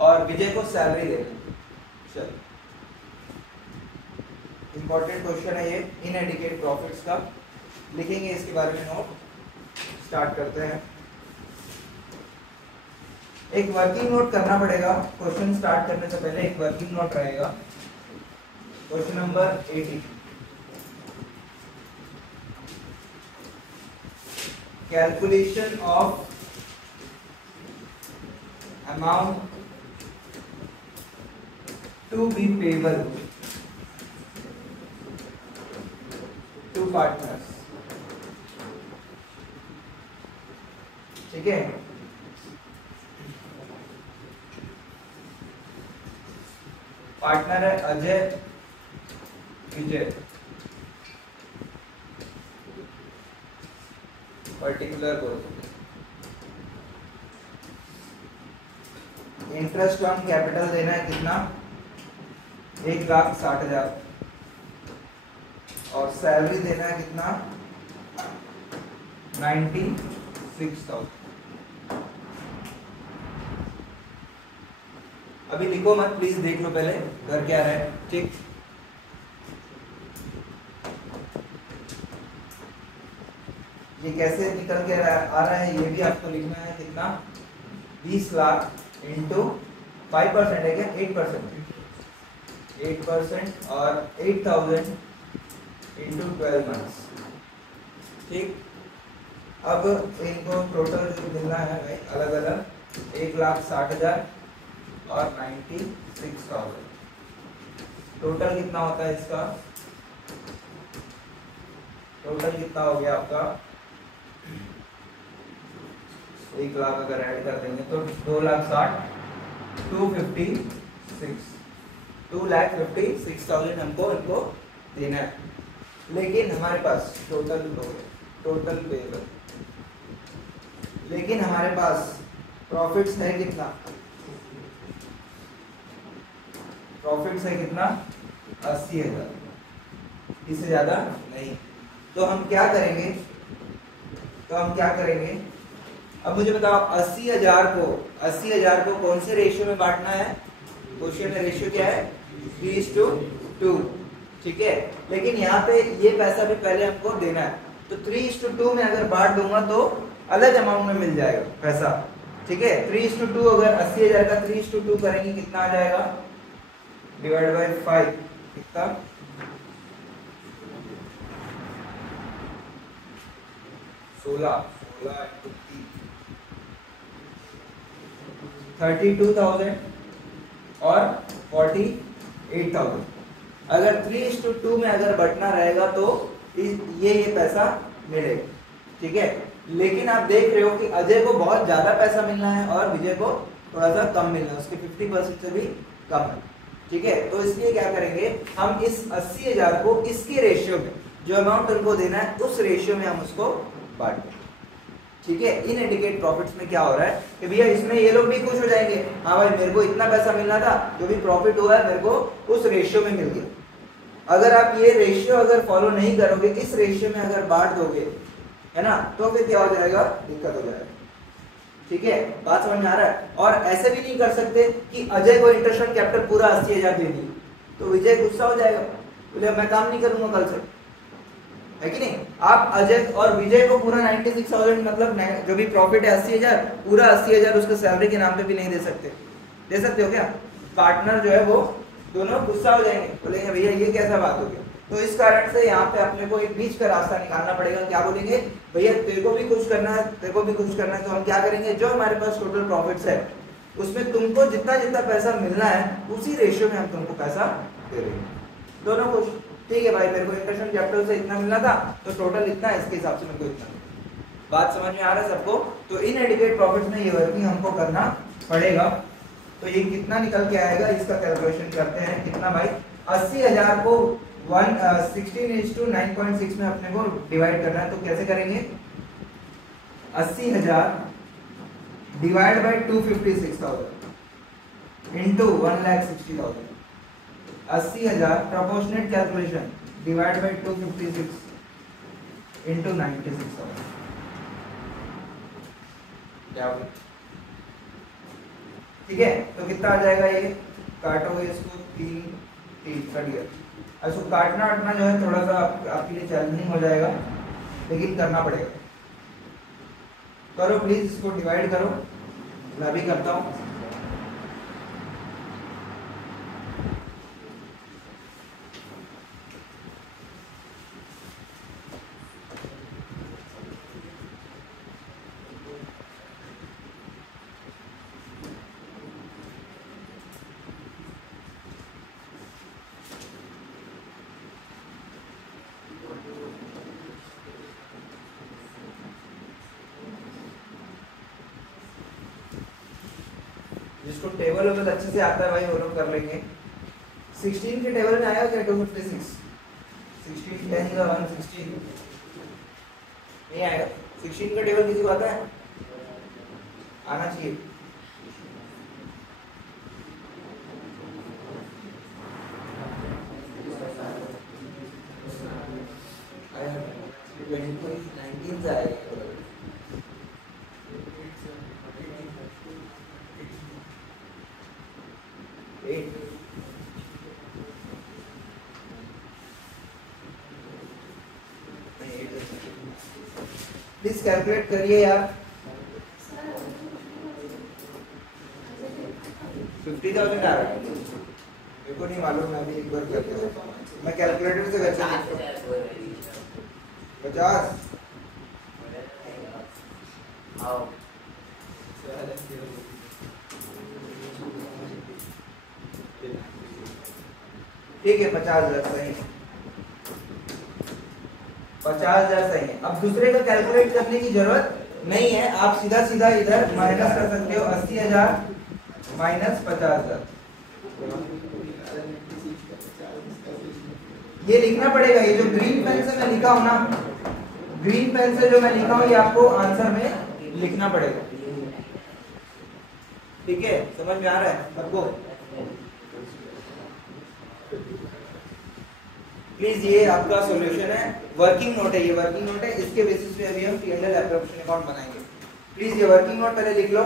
और विजय को सैलरी देना है। चलो, इंपॉर्टेंट क्वेश्चन है ये इनएडिक्वेट प्रॉफिट्स का, लिखेंगे इसके बारे में नोट। स्टार्ट करते हैं। एक वर्किंग नोट करना पड़ेगा क्वेश्चन स्टार्ट करने से पहले, एक वर्किंग नोट रहेगा। Question number 80, calculation of amount to be payable to partners. ठीक है, पार्टनर है अजय विजय, पर्टिकुलर को इंटरेस्ट ऑन कैपिटल देना है कितना, 1,60,000, और सैलरी देना है कितना, 96,000। अभी लिखो मत प्लीज, देख लो पहले घर क्या रहा है। ठीक, ये कैसे निकल के आ रहा है ये भी आपको लिखना है। कितना, 20 लाख इंटू 5% है क्या, 8% और 8,000 इंटू 12 मंथ्स। ठीक, अब इनको टोटल जो मिलना है भाई अलग अलग, 1,60,000 और 96,000। टोटल कितना होता है इसका, टोटल कितना हो गया आपका, 1 लाख अगर ऐड कर देंगे तो 2,60,000, 2,56,000 हमको इनको देना है। लेकिन हमारे पास टोटल पेबल, लेकिन हमारे पास प्रॉफिट्स है कितना, प्रॉफिट्स है कितना, 80,000, इससे ज्यादा नहीं। तो हम क्या करेंगे, अब मुझे बताओ 80,000 को कौन से रेशियो में बांटना है। क्वेश्चन में रेशियो क्या है, 3:2। ठीक है, लेकिन यहाँ पे ये पैसा भी पहले हमको देना है, तो 3:2 में अगर बांट दूंगा तो अलग अमाउंट में मिल जाएगा पैसा। ठीक है, 3:2 अगर 80,000 का 3:2 करेंगे कितना आ जाएगा, डिवाइड बाय 5, कितना, 16 32,000 और 48,000। अगर 3:2 में अगर बंटना रहेगा तो ये पैसा मिलेगा। ठीक है, लेकिन आप देख रहे हो कि अजय को बहुत ज्यादा पैसा मिलना है और विजय को थोड़ा सा कम मिलना है, उसके 50% से भी कम है। ठीक है, तो इसलिए क्या करेंगे, हम इस 80,000 को इसके रेशियो में, जो अमाउंट उनको देना है उस रेशियो में हम उसको बांट देंगे। ठीक है, इनएडिक्वेट प्रॉफिट्स में क्या हो रहा है कि भैया इसमें ये लोग भी खुश हो जाएंगे, हाँ भाई मेरे को इतना पैसा मिलना था, जो भी प्रॉफिट हुआ है मेरे को उस रेशियो में मिल गया। अगर आप ये रेशियो अगर फॉलो नहीं करोगे, इस रेशियो में अगर बांट दोगे, है ना, तो फिर क्या हो जाएगा, दिक्कत हो जाएगा। ठीक है, बात समझ में आ रहा है। और ऐसे भी नहीं कर सकते कि अजय को इंटरेस्ट ऑन कैपिटल पूरा 80,000 दे दी तो विजय गुस्सा हो जाएगा, बोले मैं काम नहीं करूंगा कल से, है कि नहीं। आप अजय और विजय को पूरा 96,000 मतलब जो भी प्रॉफिट है 80,000, पूरा 80,000 उसके सैलरी के नाम पे भी नहीं दे सकते। दे सकते हो क्या, पार्टनर जो है वो दोनों गुस्सा हो जाएंगे, बोलेंगे भैया ये कैसा बात हो गया। तो इस कारण से यहाँ पे अपने को एक बीच का रास्ता निकालना पड़ेगा। क्या बोलेंगे, भैया तेरे को भी खुश करना है, तेरे को भी खुश करना है, तो हम क्या करेंगे, जो हमारे पास टोटल प्रॉफिट्स है उसमें तुमको जितना जितना पैसा मिलना है उसी रेशियो में हम तुमको पैसा दे देंगे, दोनों खुश। ठीक है भाई, मेरे को इंटरेस्ट ऑन कैपिटल से इतना मिलना था तो टोटल इतना, इसके हिसाब से मेरे को इतना। बात समझ में आ रहा है सबको। तो इनएडिक्वेट प्रॉफिट्स में ये वर्किंग हमको करना पड़ेगा। तो ये कितना निकल के आएगा, इसका कैलकुलेशन करते हैं। कितना भाई, 80,000 को 16:9.6 में अपने को डिवाइड करना है। तो कैसे करेंगे, 80,000 divide by 256,000 into 1,60,000। 80,000 proportionate calculation divide by 256 into 96,000। क्या होगा, ठीक है। तो कितना आ जाएगा, ये काटोगे इसको, 3 कट गया। इसको काटना वाटना जो है थोड़ा सा आपके लिए चैलेंजिंग हो जाएगा, लेकिन करना पड़ेगा। करो प्लीज, इसको डिवाइड करो, मैं भी करता हूँ। जिसको टेबल वगैरह अच्छे से आता है भाई वो लोग कर लेंगे। 16 के टेबल में आया क्या 256? 16 10 का 116 नहीं आएगा। 16 का टेबल किसी को आता है? आना चाहिए। प्लीज कैलकुलेट करिए यार। 50,000 आ रहा है, मेरे को नहीं मालूम, मैं अभी एक बार करके मैं कैलकुलेटर से करके 50 ठीक है। 50,000 सही है, 50,000 सही है। अब दूसरे का कैलकुलेट करने की जरूरत नहीं है, आप सीधा सीधा इधर माइनस कर सकते हो। 80,000 माइनस 50,000, ये लिखना पड़ेगा। ये जो ग्रीन पेन से मैं लिखा हूं ना, ग्रीन पेन से जो मैं लिखा हूं, ये आपको आंसर में लिखना पड़ेगा। ठीक है, समझ में आ रहा है सबको? प्लीज ये आपका सॉल्यूशन है, वर्किंग नोट है, ये वर्किंग नोट है, इसके बेसिस पे अभी हम P&L एप्रोप्रिएशन अकाउंट बनाएंगे। प्लीज ये वर्किंग नोट पहले लिख लो।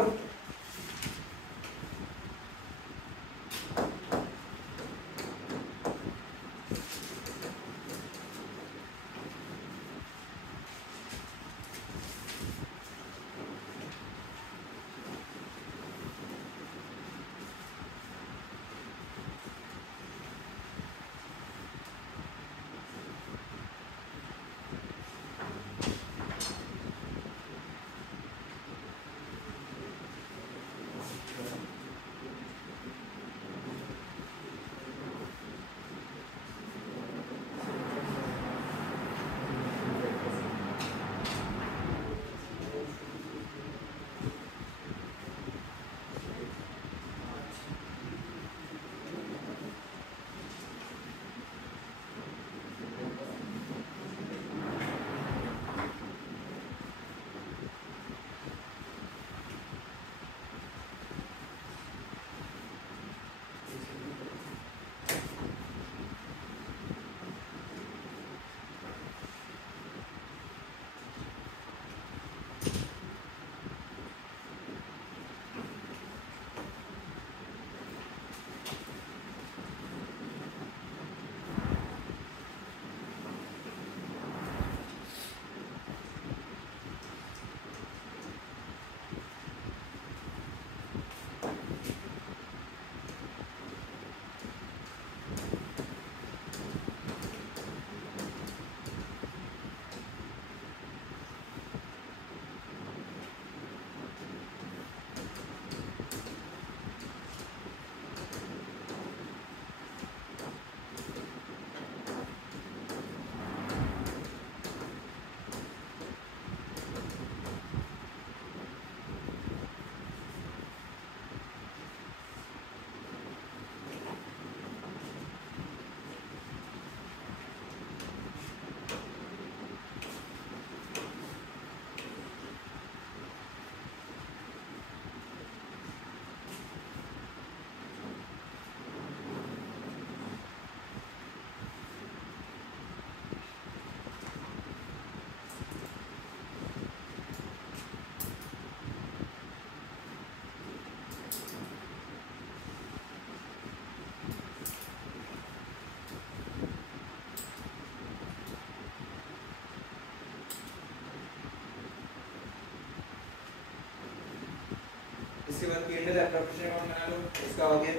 इसके बाद P&L एप्रोप्रिएशन अकाउंट बना लो, इसका हो गया।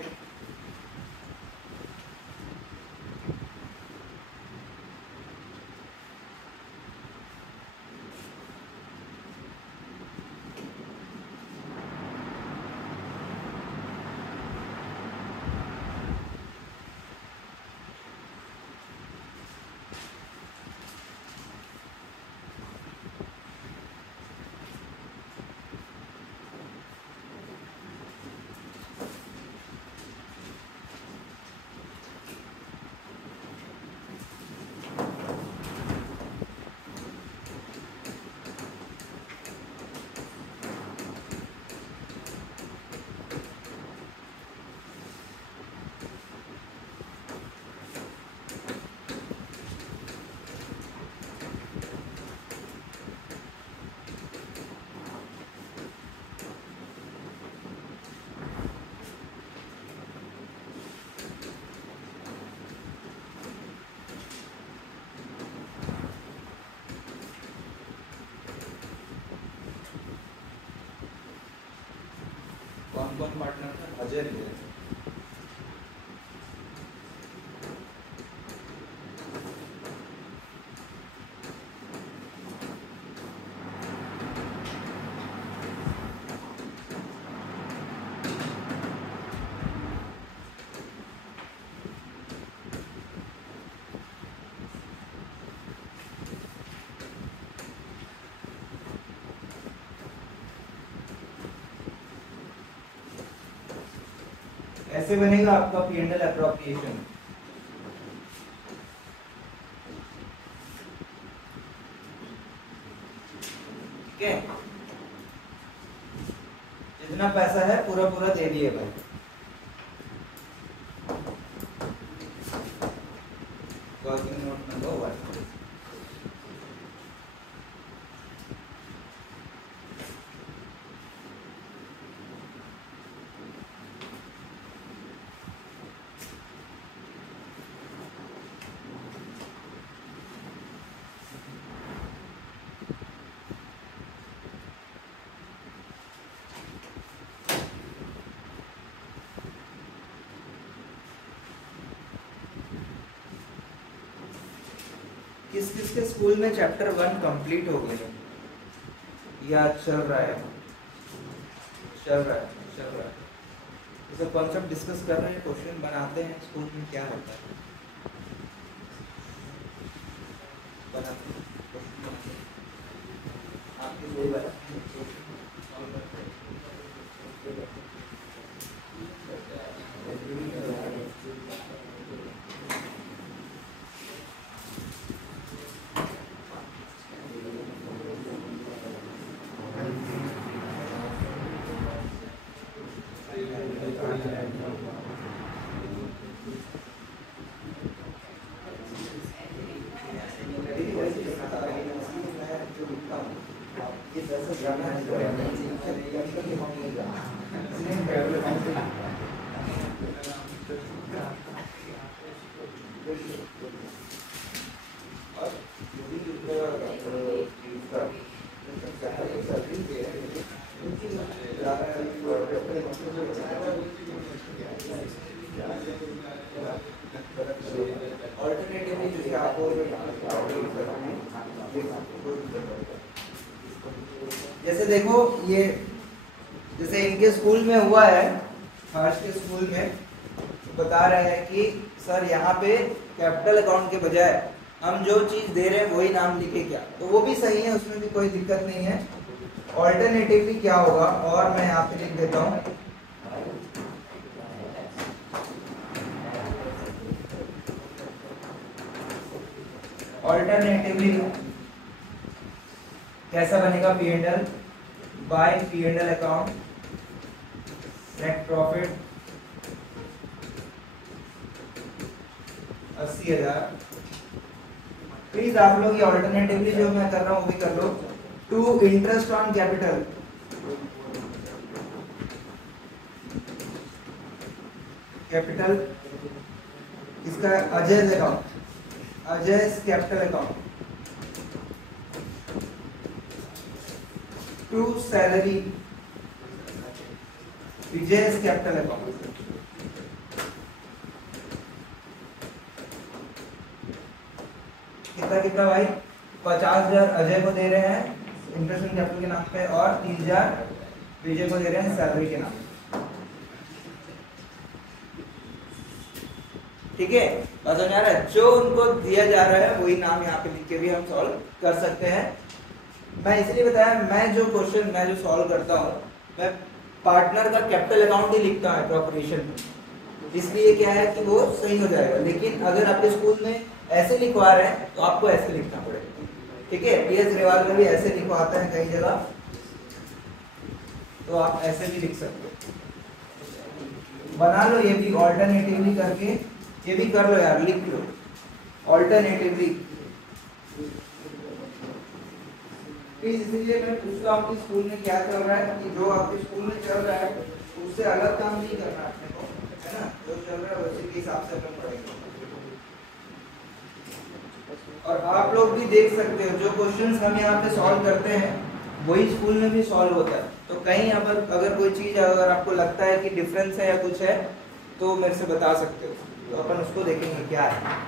कौन पार्टनर था? अजय थे। ऐसे बनेगा आपका P&L एप्रोप्रिएशन। ठीक है, जितना पैसा है पूरा पूरा दे दिए भाई। Working note number 1। किस किस के स्कूल में चैप्टर 1 कंप्लीट हो गए या चल रहा है? चल रहा है। ये सब कॉन्सेप्ट डिस्कस कर रहे हैं, क्वेश्चन बनाते हैं स्कूल में, क्या होता है बनाते हैं आपके कोई बात। जैसे देखो ये जैसे इनके स्कूल में हुआ है, हर्ष के स्कूल में बता रहे हैं कि सर यहाँ पे कैपिटल अकाउंट के बजाय हम जो चीज दे रहे हैं वही नाम लिखे क्या, तो वो भी सही है, उसमें भी कोई दिक्कत नहीं है। ऑल्टरनेटिवली क्या होगा, और मैं यहाँ पे लिख देता हूँ ऑल्टरनेटिवली कैसा बनेगा, P&L by P&L account, net profit 80,000। Please आप लोग ये ऑल्टरनेटिवली जो मैं कर रहा हूँ वो भी कर लो। To interest on capital, capital इसका Ajay account, Ajay capital account, to salary Vijay's capital account. कितना भाई? 50,000 अजय को दे रहे हैं इंटरेस्ट ऑन कैपिटल के नाम पे और 3,000 विजय को दे रहे हैं सैलरी के नाम पे। ठीक है, बात समझ आ रहा है? जो उनको दिया जा रहा है वही नाम यहाँ पे लिख के भी हम सॉल्व कर सकते हैं। मैं इसलिए बताया, मैं जो सॉल्व करता हूँ मैं पार्टनर का कैपिटल अकाउंट ही लिखता हूँ अप्रोप्रिएशन में, इसलिए क्या है कि वो सही हो जाएगा। लेकिन अगर आपके स्कूल में ऐसे लिखवा रहे हैं तो आपको ऐसे लिखना पड़ेगा। ठीक है, PS रेवाल में भी ऐसे लिखवाते हैं कई जगह, तो आप ऐसे भी लिख सकते हो। बना लो ये भी ऑल्टरनेटिवली करके, ये भी कर लो यार, लिख लो ऑल्टरनेटिवली। इसलिए मैं पूछता हूँ कि स्कूल में क्या चल रहा है, कि जो आपके स्कूल में चल रहा है उससे अलग काम नहीं करना अपने को, है ना? जो चल रहा है उसी के हिसाब से अपना पढ़ेंगे। और आप लोग भी देख सकते हो जो क्वेश्चंस हम यहाँ पे सॉल्व करते हैं वही स्कूल में भी सॉल्व होता है। तो कहीं अगर कोई चीज अगर आपको लगता है कि डिफरेंस है या कुछ है तो मेरे से बता सकते हो, तो अपन उसको देखेंगे क्या है।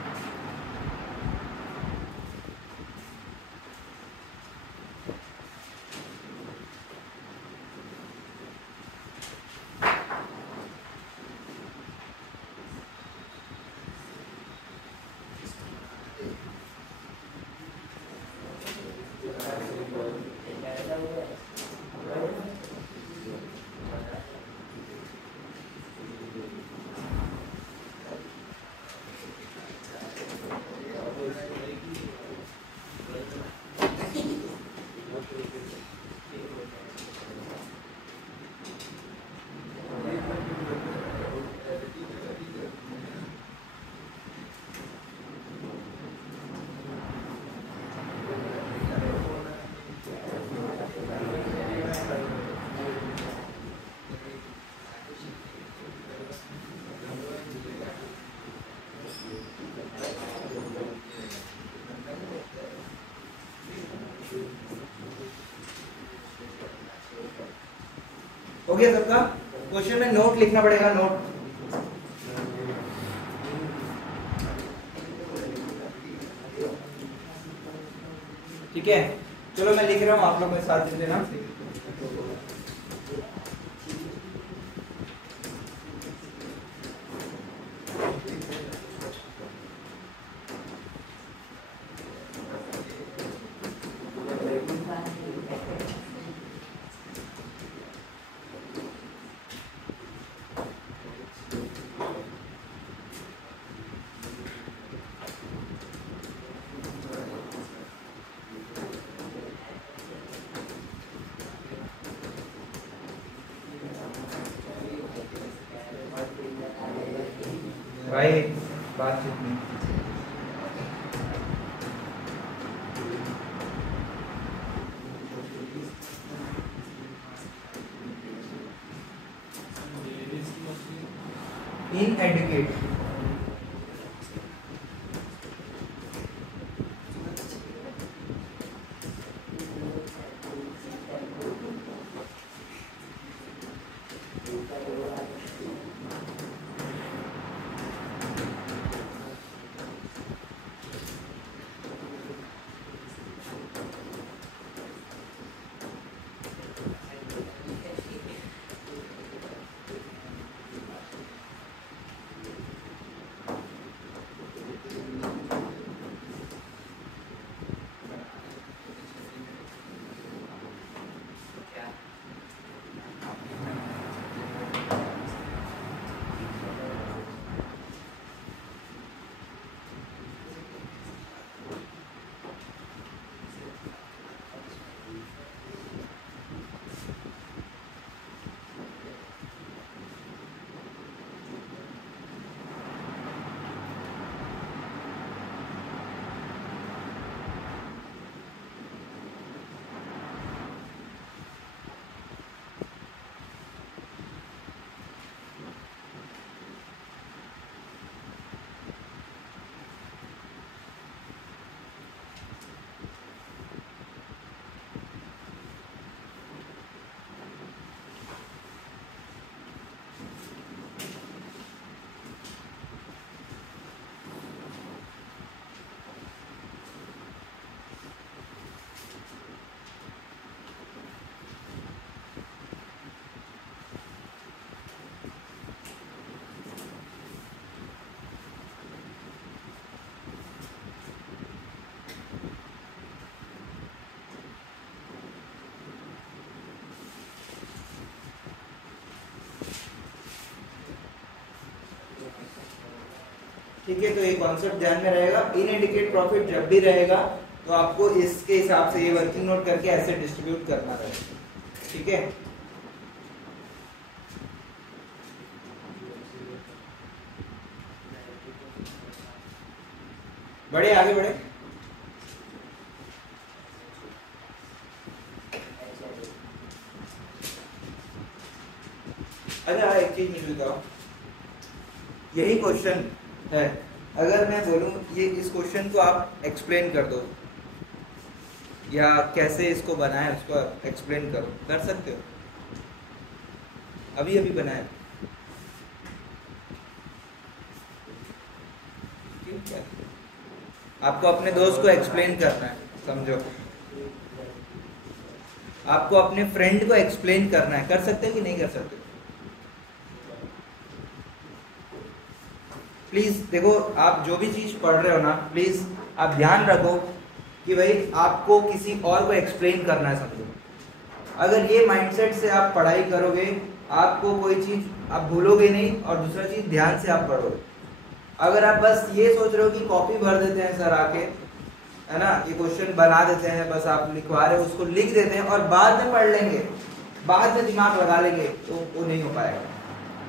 हो गया सबका? क्वेश्चन में नोट लिखना पड़ेगा, नोट। ठीक है, चलो मैं लिख रहा हूँ, आप लोग मेरे साथ लिख देना। भाई बातचीत नहीं। इनएडुकेट, ठीक है, तो ये कॉन्सेप्ट ध्यान में रहेगा। इनइंडिकेट प्रॉफिट जब भी रहेगा तो आपको इसके हिसाब से ये वर्किंग नोट करके ऐसे डिस्ट्रीब्यूट करना रहेगा, ठीक है। बढ़े आगे बढ़े। अच्छा एक चीज मुझे बताओ, यही क्वेश्चन है, अगर मैं बोलूं ये इस क्वेश्चन को आप एक्सप्लेन कर दो या कैसे इसको बनाए उसको एक्सप्लेन करो, कर सकते हो? अभी अभी बनाए क्या? आपको अपने दोस्त को एक्सप्लेन करना है, समझो, आपको अपने फ्रेंड को एक्सप्लेन करना है, कर सकते हो कि नहीं कर सकते? प्लीज देखो, आप जो भी चीज पढ़ रहे हो ना, प्लीज आप ध्यान रखो कि भाई आपको किसी और को एक्सप्लेन करना है, समझो। अगर ये माइंडसेट से आप पढ़ाई करोगे, आपको कोई चीज आप भूलोगे नहीं, और दूसरा चीज ध्यान से आप पढ़ोगे। अगर आप बस ये सोच रहे हो कि कॉपी भर देते हैं सर आके, है ना, ये क्वेश्चन बना देते हैं, बस आप लिखवा रहे हो, उसको लिख देते हैं और बाद में पढ़ लेंगे, बाद में दिमाग लगा लेंगे, तो वो नहीं हो पाएगा।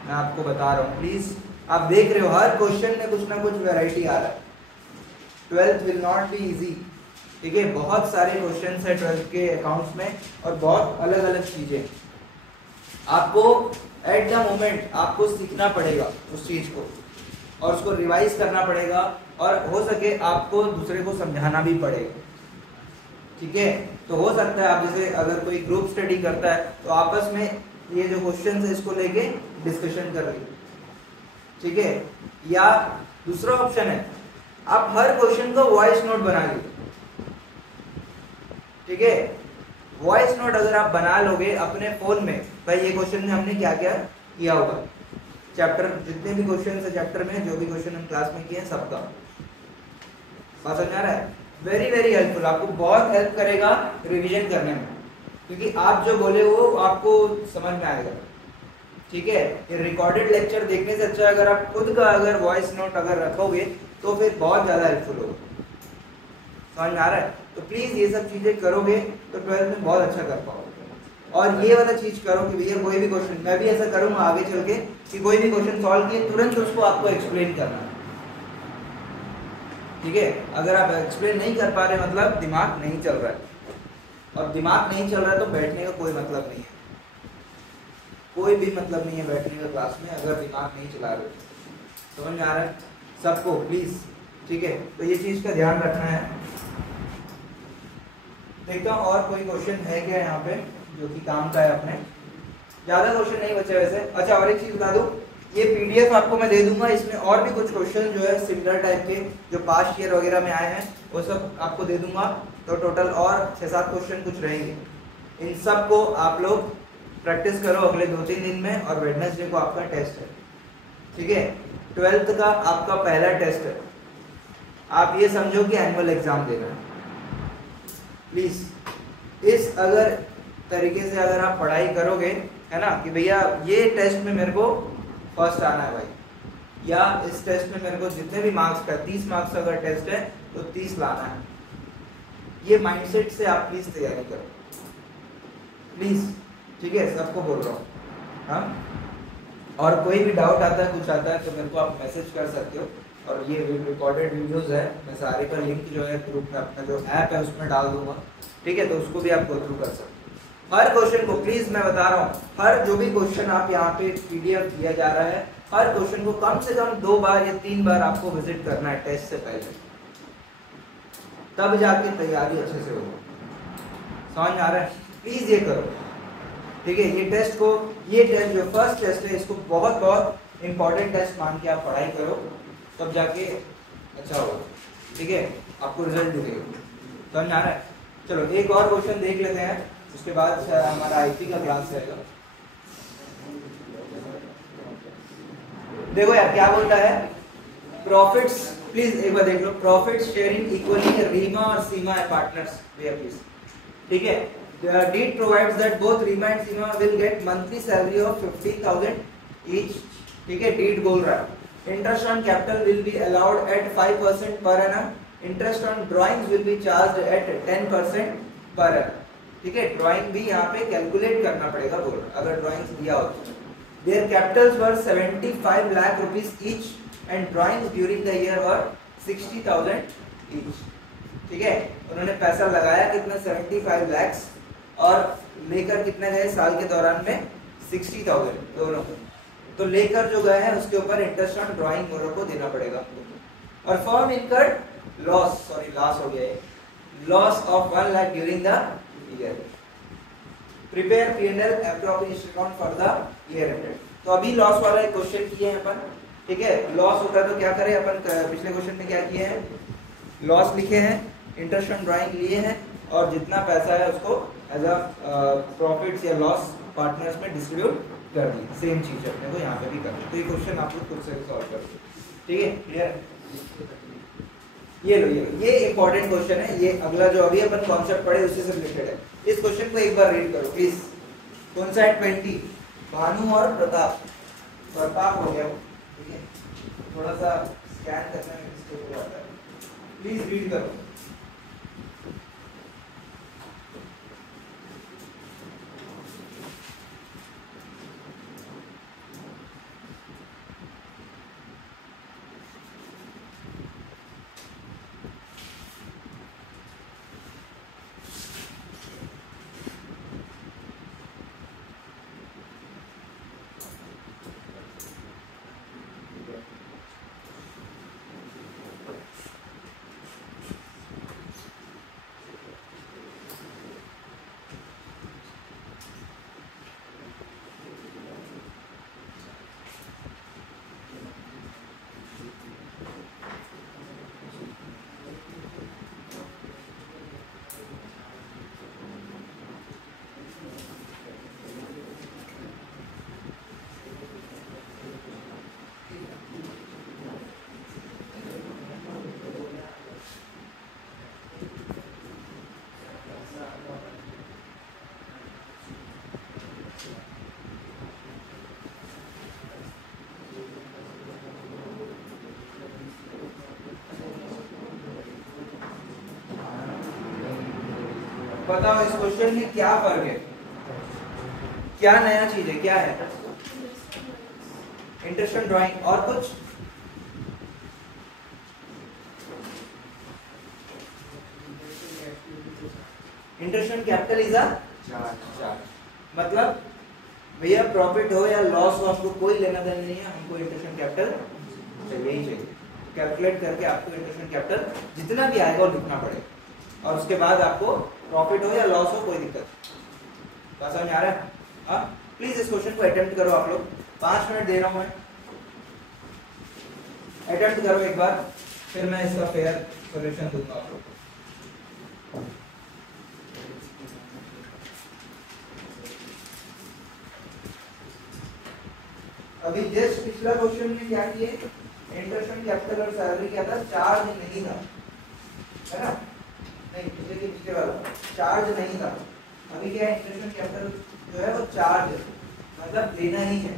मैं आपको बता रहा हूँ, प्लीज आप देख रहे हो हर क्वेश्चन में कुछ ना कुछ वैरायटी आ रहा है। 12th will not be easy, ठीक है, बहुत सारे क्वेश्चंस है 12th के अकाउंट्स में और बहुत अलग अलग चीजें। आपको एट द मोमेंट आपको सीखना पड़ेगा उस चीज को, और उसको रिवाइज करना पड़ेगा, और हो सके आपको दूसरे को समझाना भी पड़ेगा, ठीक है। तो हो सकता है आप जैसे अगर कोई ग्रुप स्टडी करता है तो आपस में ये जो क्वेश्चन है इसको लेके डिस्कशन कर रही, ठीक है। या दूसरा ऑप्शन है, आप हर क्वेश्चन को वॉइस नोट बना लीजिए, ठीक है। वॉइस नोट अगर आप बना लोगे अपने फोन में, भाई ये क्वेश्चन में हमने क्या क्या किया होगा, चैप्टर जितने भी क्वेश्चन है चैप्टर में, जो भी क्वेश्चन हम क्लास में किए हैं सबका, बात समझ आ रहा है? वेरी वेरी हेल्पफुल, आपको बहुत हेल्प करेगा रिवीजन करने में, क्योंकि आप जो बोले वो आपको समझ में आएगा, ठीक है। ये रिकॉर्डेड लेक्चर देखने से अच्छा अगर आप खुद का अगर वॉइस नोट अगर रखोगे तो फिर बहुत ज्यादा हेल्पफुल होगा, समझ में आ रहा है? तो प्लीज ये सब चीजें करोगे तो 12th में बहुत अच्छा कर पाओगे। और ये वाला चीज करो कि भैया कोई भी क्वेश्चन, मैं भी ऐसा करूंगा आगे चल के कि कोई भी क्वेश्चन सॉल्व किए तुरंत उसको आपको एक्सप्लेन करना है, ठीक है। अगर आप एक्सप्लेन नहीं कर पा रहे मतलब दिमाग नहीं चल रहा है, और दिमाग नहीं चल रहा है तो बैठने का कोई मतलब नहीं है, कोई भी मतलब नहीं है बैठने का क्लास में अगर दिमाग नहीं चला रहे। समझ में आ रहा है सबको? प्लीज, ठीक है। तो ये चीज का ध्यान रखना है। देखता हूँ और कोई क्वेश्चन है क्या यहाँ पे जो कि काम का है अपने, ज्यादा क्वेश्चन नहीं बचे वैसे। अच्छा और एक चीज बता दूं, ये पीडीएफ आपको मैं दे दूंगा, इसमें और भी कुछ क्वेश्चन जो है सिमिलर टाइप के जो पास्ट ईयर वगैरह में आए हैं वो सब आपको दे दूंगा, तो टोटल और 6-7 क्वेश्चन कुछ रहेंगे। इन सब को आप लोग प्रैक्टिस करो अगले 2-3 दिन में, और वेडनेसडे को आपका टेस्ट है, ठीक है। 12th का आपका पहला टेस्ट है, आप ये समझो कि एनुअल एग्जाम देना है। प्लीज इस अगर तरीके से अगर आप पढ़ाई करोगे, है ना, कि भैया ये टेस्ट में मेरे को फर्स्ट आना है भाई, या इस टेस्ट में मेरे को जितने भी मार्क्स का 30 मार्क्स अगर टेस्ट है तो 30 लाना है, ये माइंडसेट से आप प्लीज तैयारी करो, प्लीज, ठीक है। सबको बोल रहा हूँ, हाँ। और कोई भी डाउट आता है, कुछ आता है तो मेरे को आप मैसेज कर सकते हो, और ये रिकॉर्डेड वीडियोस है, मैं सारे का लिंक जो है ग्रुप में अपना जो ऐप है उसमें डाल दूंगा, ठीक है। तो उसको भी आप गो थ्रू कर सकते हो। हर क्वेश्चन को प्लीज मैं बता रहा हूँ, हर जो भी क्वेश्चन आप यहाँ पे पीडीएफ दिया जा रहा है, हर क्वेश्चन को कम से कम 2 बार या 3 बार आपको विजिट करना है टेस्ट से पहले, तब जाके तैयारी अच्छे से होगी। समझ में आ रहा है? प्लीज ये करो, ठीक है। ये टेस्ट को, ये टेस्ट जो फर्स्ट टेस्ट है इसको बहुत बहुत इंपॉर्टेंट टेस्ट मान के आप पढ़ाई करो, तब जाके अच्छा होगा, ठीक है। आपको रिजल्ट दिखेगा। समझ में आ रहा है? चलो एक और क्वेश्चन देख लेते हैं, उसके बाद हमारा आईटी का क्लास रहेगा। देखो यार क्या बोलता है, प्रॉफिट्स, प्लीज एक बार देख लो, प्रॉफिट्स शेयरिंग इक्वली रीमा और सीमा है पार्टनर्स, प्लीज, ठीक है। Deed provides that both Reema and Seema will get monthly salary of 50,000 each, ठीक है। डीड बोल रहा है Interest on capital will be allowed at 5% per annum. Interest on drawings will be charged at 10% per annum. ठीक है, drawing भी यहाँ पे कैलकुलेट करना पड़ेगा बोल अगर ड्राइंग्स दिया हो तो. Their capitals were 75 lakh rupees each and drawings during the year were 60,000 each. ठीक है, उन्होंने पैसा लगाया कितना 75 lakhs और लेकर कितना गए साल के दौरान में 60,000 दोनों. तो लेकर जो गए हैं उसके ऊपर इंटरेस्ट ऑन ड्राइंग मोरो को देना पड़ेगा. और फर्म इनकर्ड लॉस हो गया है, loss of 1 lakh during the year. Prepare P&L appropriation account for the year ended. तो अभी लॉस वाला एक क्वेश्चन किए हैं अपन. ठीक है, लॉस होता है तो क्या करें अपन, पिछले क्वेश्चन में क्या किए हैं, लॉस लिखे हैं, इंटरेस्ट ऑन ड्राइंग लिए हैं और जितना पैसा है उसको एज अ प्रॉफिट्स या लॉस पार्टनर्स में डिस्ट्रीब्यूट कर दी. सेम चीज अपने को यहाँ पे भी करनी. तो ये क्वेश्चन आप लोग खुद से सॉल्व करो. ठीक है, क्लियर. ये लो, ये इंपॉर्टेंट क्वेश्चन है. ये अगला जो अभी अपन कॉन्सेप्ट पढ़े उसी से रिलेटेड है. इस क्वेश्चन को एक बार रीड करो प्लीज. कौन सा है 20? भानु और प्रताप हो गया. ठीक है, थोड़ा सा स्कैन करने में मिस्टेक हुआ था. प्लीज रीड करो. बताओ इस क्वेश्चन में क्या फर्क है, क्या नया चीज है, क्या है? Interest on drawing. और कुछ? Interest on capital is a charge. मतलब भैया प्रॉफिट हो या लॉस हो हमको कोई लेना देना नहीं है, हमको इंटरेस्ट ऑन कैपिटल चाहिए ही चाहिए. कैलकुलेट करके आपको इंटरेस्ट ऑन कैपिटल जितना भी आएगा वो लिखना पड़ेगा और उसके बाद आपको प्रॉफिट हो या लॉस हो कोई दिक्कत. क्या समझ आ रहा है? हाँ, प्लीज इस क्वेश्चन को अटेम्प्ट करो आप लोग. 5 मिनट दे रहा हूं मैं, अटेम्प्ट करो एक बार, फिर मैं इसका फेयर सॉल्यूशन दूंगा आप लोग को. अभी जस्ट पिछला क्वेश्चन में क्या किए, इंटरेस्ट ऑन कैपिटल और सैलरी क्या था, चार्ज नहीं था, है ना? नहीं, पिछले वाला चार्ज नहीं था. अभी क्या है, इंटरेस्ट ऑन कैपिटल जो है वो चार्ज है, मतलब देना ही है.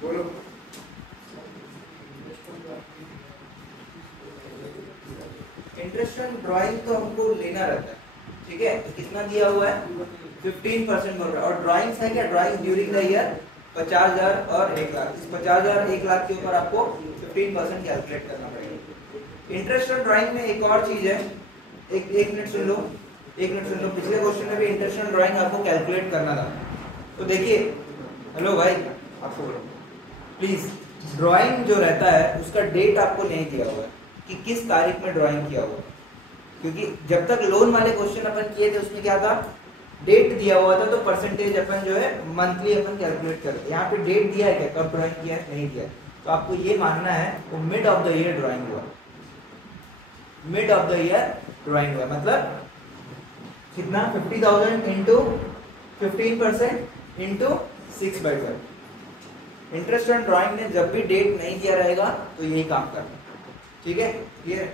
बोलो. इंटरेस्ट ऑन ड्राइंग तो हमको लेना रहता है. ठीक है, तो कितना दिया हुआ है, 15% बोल रहा है. और ड्राइंग्स है क्या, ड्राइंग ड्यूरिंग द ईयर 50,000 और 1 लाख. इस 50,000 1 लाख के ऊपर आपको 15% कैलकुलेट करना पड़ेगा. इंटरेस्ट ऑन ड्राइंग में एक और चीज है, एक मिनट सुन लो. एक मिनट सुन लो, पिछले क्वेश्चन में भी इंटरेस्टेड ड्राइंग आपको कैलकुलेट करना था। तो देखिए, हेलो भाई, आपको बोलो प्लीज, ड्राइंग जो रहता है उसका डेट आपको नहीं दिया हुआ है कि किस तारीख में ड्राइंग किया हुआ, क्योंकि जब तक लोन वाले क्वेश्चन अपन किए थे उसमें क्या था, डेट दिया हुआ था, तो परसेंटेज अपन जो है मंथली अपन कैलकुलेट करते। यहाँ पे डेट दिया है क्या, कब ड्राइंग किया है, नहीं दिया। तो आपको ये मानना है वो mid of the year drawing हुआ, mid of the year drawing हुआ, मतलब कितना, 50,000 into 15% into 6/12। Interest on drawing ने जब भी डेट नहीं दिया रहेगा तो यही काम करना, ठीक है, क्लियर।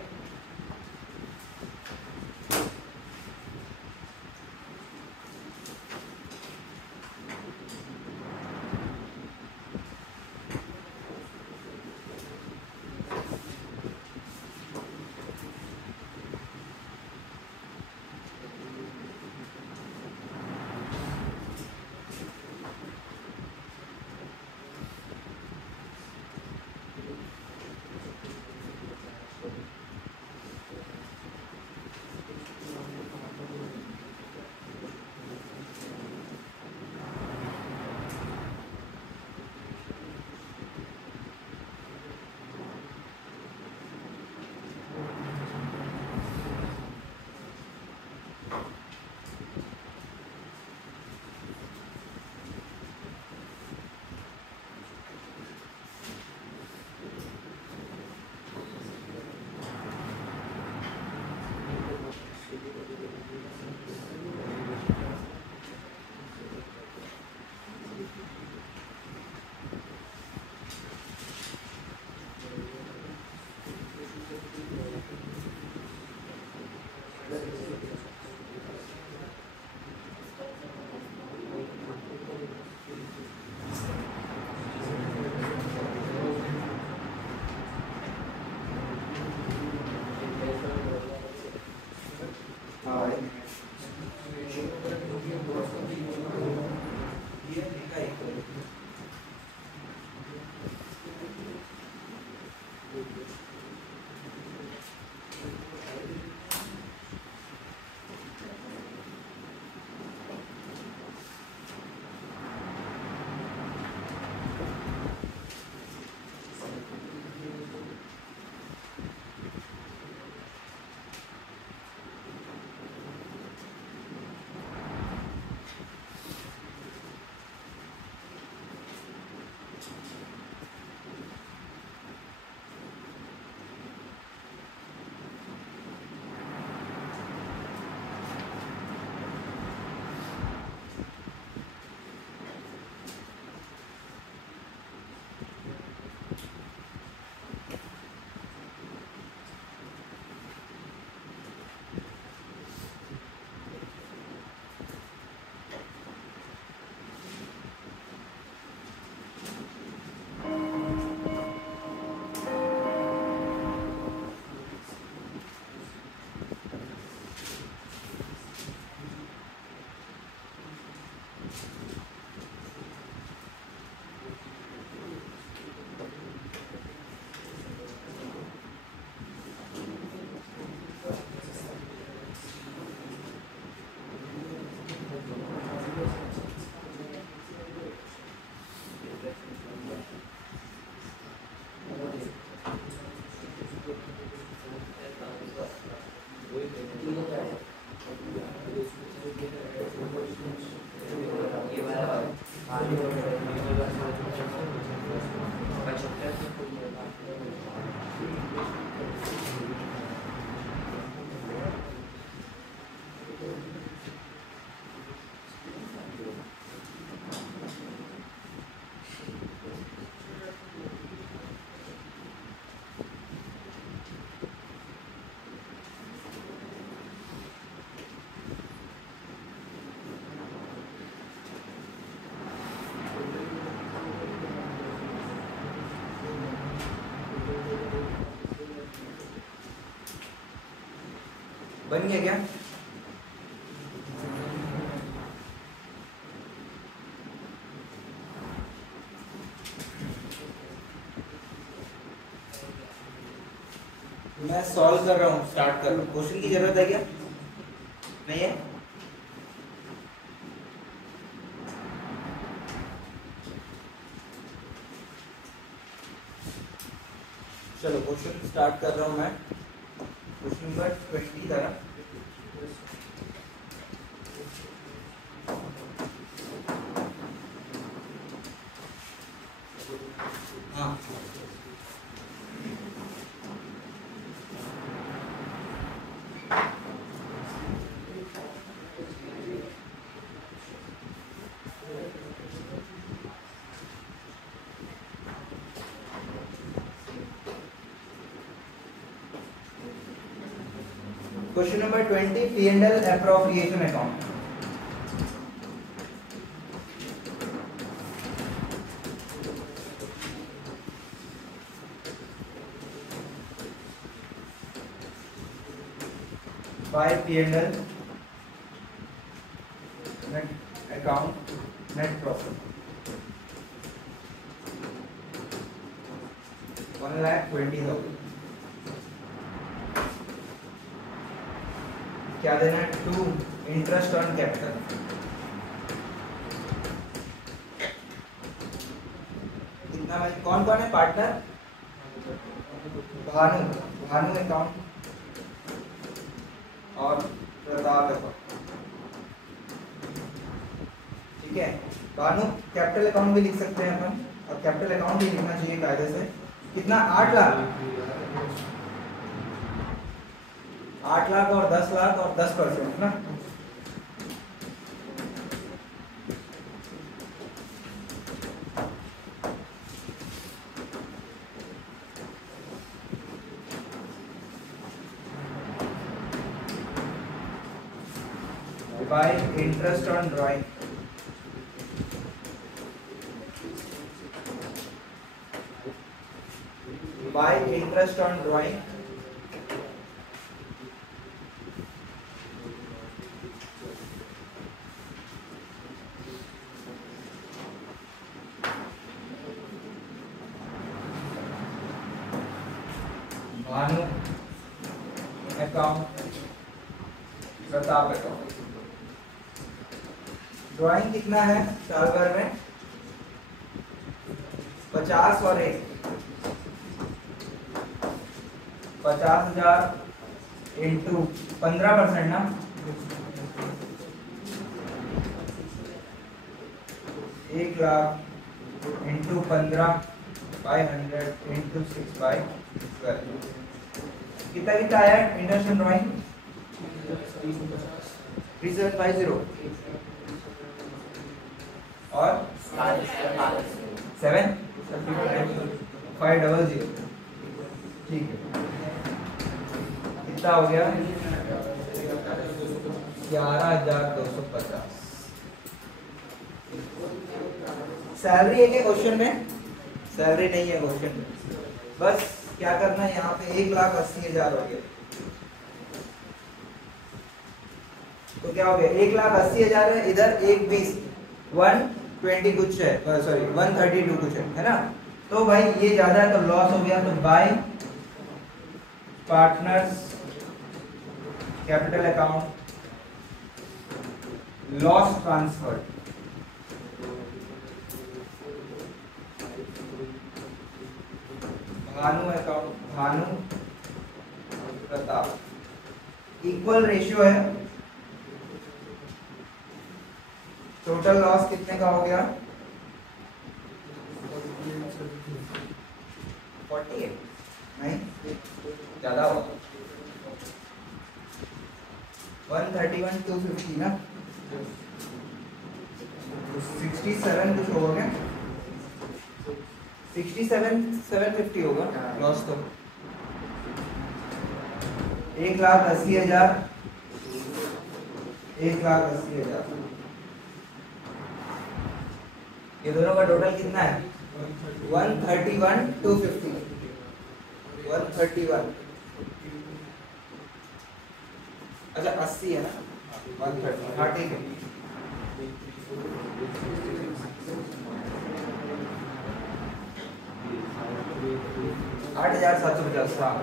बन गया क्या? मैं सॉल्व कर रहा हूँ, स्टार्ट कर रहा हूँ। क्वेश्चन की जरूरत है क्या? नहीं है? चलो क्वेश्चन स्टार्ट कर रहा हूं मैं। क्वेश्चन नंबर 20 था। हाँ question number 20 P&L appropriation account। by P&L net account net profit 1,20,000। क्या देना है? To interest on capital. कितना भाई? कौन कौन है पार्टनर? भानु अकाउंट और प्रताप अकाउंट। ठीक है, भानु कैपिटल अकाउंट भी लिख सकते हैं अपन, और कैपिटल अकाउंट भी लिखना चाहिए कायदे से। कितना? 8 लाख। 8 लाख और 10 लाख और 10% ना। by interest on drawing by interest on drawing Bhanu account Pratap account. Drawing कितना है साल भर में? 50 और 1 50,000 इंटू 15% ना। 1 lakh into 15 by 100 into 6 by 12। कितना आया इंटरेस्ट ऑन ड्राइंग? 3750 और 7,500। ठीक है, कितना हो गया? 11,250। सैलरी है क्या क्वेश्चन में? सैलरी नहीं है क्वेश्चन में। बस क्या करना है, यहाँ पे 1,80,000 हो गया। तो क्या हो गया? 1,80,000 है, इधर 120 120 कुछ है, सॉरी 132 कुछ है ना। तो भाई ये ज्यादा है तो लॉस हो गया। तो bye partners capital account loss transfer Bhanu account Bhanu Pratap equal ratio है। टोटल लॉस कितने का हो गया? 48 नहीं ज्यादा हो 131,250 ना। 67 कुछ होगा क्या? 67,750 होगा लॉस। तो 1,80,000 1,80,000 ये दोनों का टोटल कितना है? 131,250 131। अच्छा 80 है ना, 130। हाँ ठीक है। 8,750।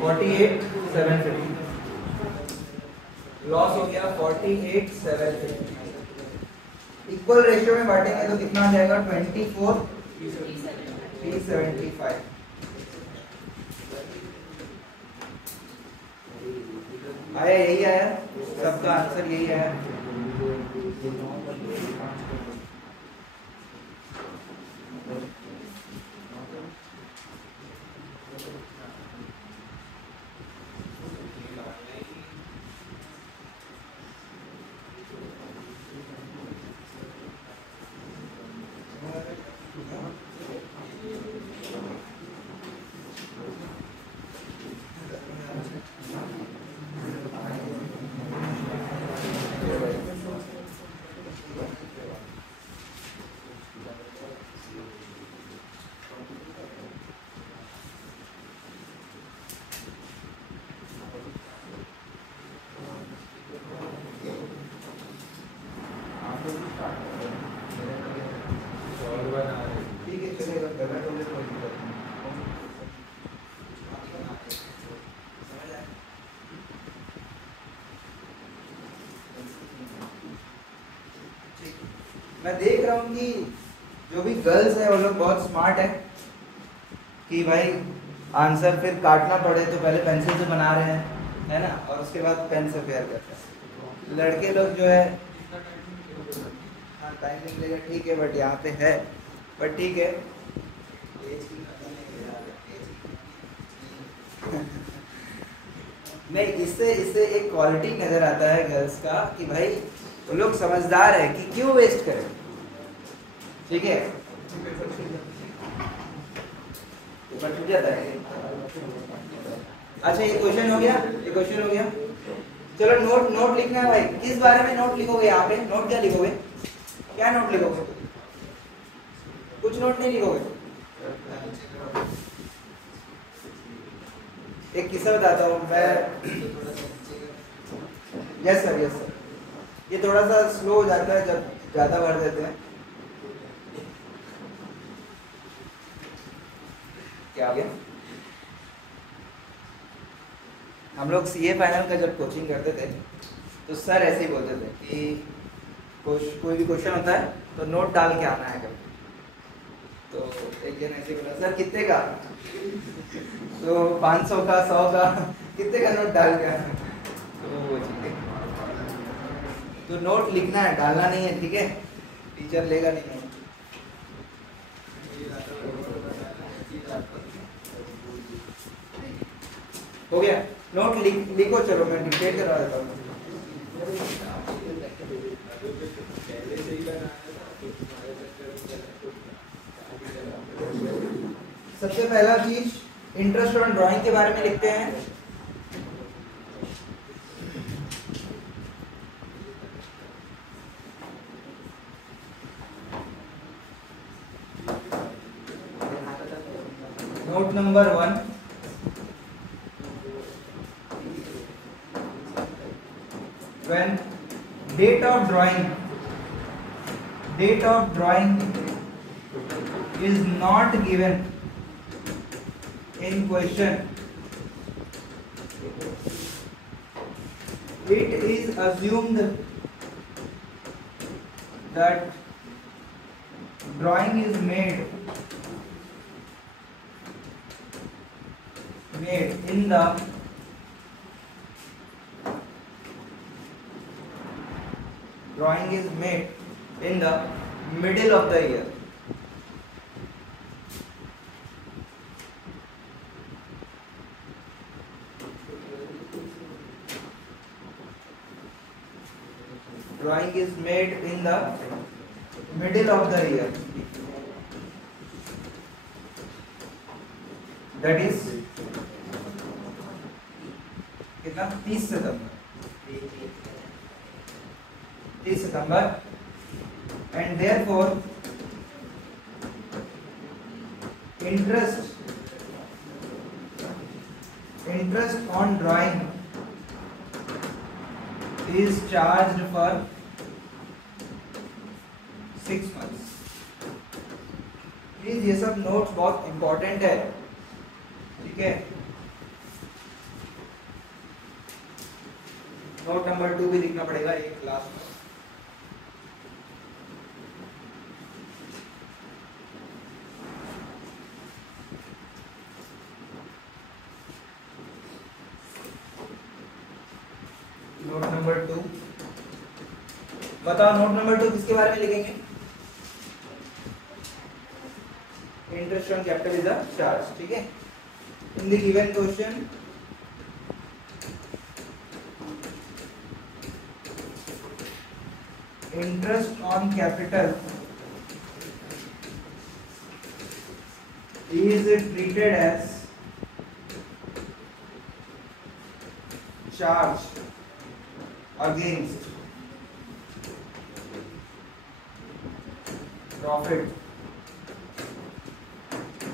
48,750 लॉस हो गया 48,750। इक्वल रेशियो में बांटेंगे तो कितना आ जाएगा 24,375। आया, यही आया, सबका आंसर यही आया। ठीक है, चलेगा, करना तो मुझे कोई दिक्कत नहीं। मैं देख रहा हूँ कि जो भी गर्ल्स है वो लोग बहुत स्मार्ट है कि भाई आंसर फिर काटना पड़े तो पहले पेंसिल से बना रहे हैं, है ना, और उसके बाद पेन से फेयर करते हैं। लड़के लोग जो है, हाँ टाइम निकलेगा ठीक है, बट यहाँ पे है, बट ठीक है। नहीं, इससे इससे एक क्वालिटी नजर आता है गर्ल्स का कि भाई वो लोग समझदार है कि क्यों वेस्ट करें। ठीक है, छूट जाता है। अच्छा, ये क्वेश्चन हो गया, ये क्वेश्चन हो गया। चलो नोट, नोट लिखना है भाई। किस बारे में नोट लिखोगे यहाँ पे? नोट क्या लिखोगे? क्या नोट लिखोगे? कुछ नोट नहीं लिखोगे। एक किस्सा बताता हूँ मैं। Yes sir, yes sir. ये थोड़ा सा स्लो हो जाता है जब ज्यादा भर देते हैं। क्या हो गया? हम लोग सीए फाइनल का जब कोचिंग करते थे तो सर ऐसे ही बोलते थे कि कोई भी क्वेश्चन होता है तो नोट डाल के आना है कभी। तो एक जन ऐसे बोला, सर कितने का? तो 500 का, 100 का, कितने का नोट डाल के आना? तो वो ठीक है, तो नोट लिखना है, डालना नहीं है, ठीक है? टीचर लेगा नहीं। हो गया? नोट लिखो। चलो मैं डिक्टेट करवा देता हूँ। सबसे पहला चीज, इंटरेस्ट ऑन ड्राइंग के बारे में लिखते हैं। Note number 1, when date of drawing is not given in question, it is assumed that drawing is made in the middle of the year. Drawing is made in the middle of the year. That is कितना? 30 सितंबर। And therefore interest on drawing is charged for 6 months. Please ये सब notes बहुत important है, ठीक है? Note number 2 भी लिखना पड़ेगा एक क्लास में। नोट नंबर 2 बताओ, नोट नंबर 2 किसके बारे में लिखेंगे? Interest on capital is a charge, ठीक है। इन the given question interest on capital is treated as charge against profit,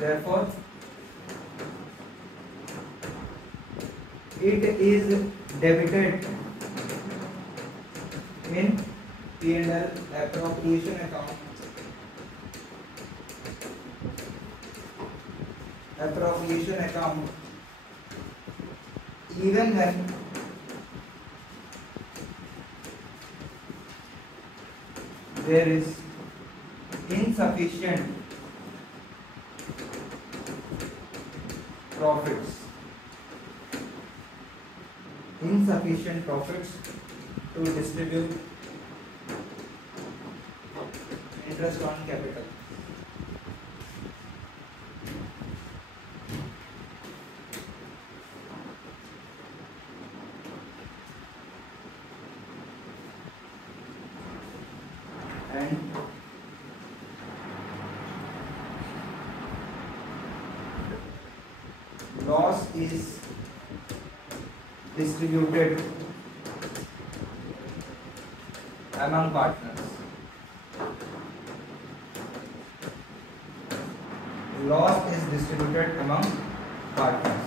therefore it is debited in P&L appropriation account even when there is insufficient profits to distribute interest on capital. And loss is distributed among partners. Loss is distributed among partners.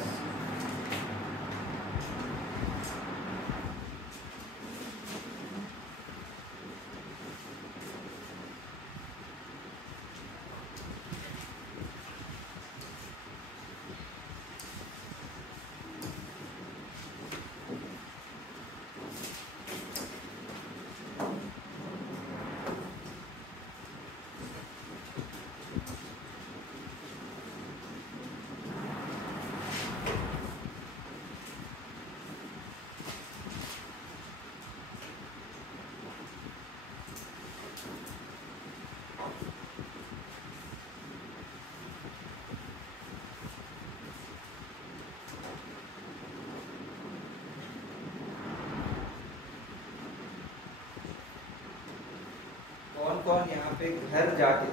कौन यहाँ पे घर जाके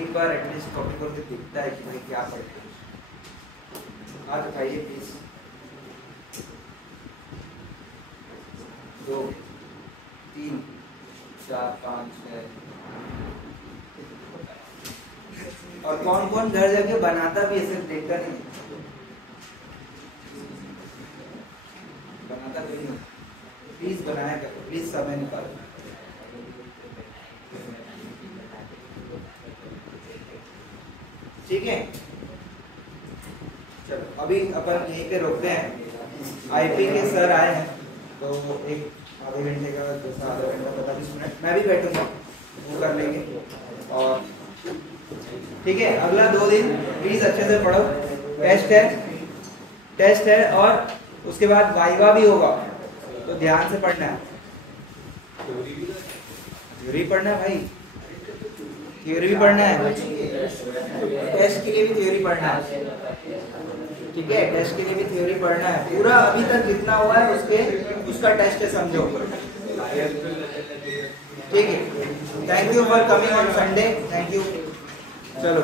एक बार at least copy करके देखता है कि भाई क्या पढ़े? आज उठाइए प्लीज। 2 3 4 5 6। और कौन कौन घर जाके बनाता भी है, सिर्फ देखता नहीं, बनाता भी नहीं। प्लीज बनाया करो, प्लीज समय निकालो। ठीक है, चलो अभी अपन यहीं पे रोकते हैं। आईपी के सर आए हैं तो एक आधे घंटे का, जैसा आधा घंटा 45 मिनट मैं भी बैठूंगा, वो कर लेंगे। और ठीक है, अगला 2 दिन प्लीज अच्छे से पढ़ो। टेस्ट है और उसके बाद वाइवा भी होगा, तो ध्यान से पढ़ना है। थ्योरी पढ़ना है भाई, थ्योरी भी पढ़ना है। टेस्ट के लिए भी थ्योरी पढ़ना है, ठीक है। टेस्ट के लिए भी थ्योरी पढ़ना है पूरा। अभी तक जितना हुआ है उसका टेस्ट है, समझो। ठीक है, thank you for coming on Sunday. Thank you, चलो।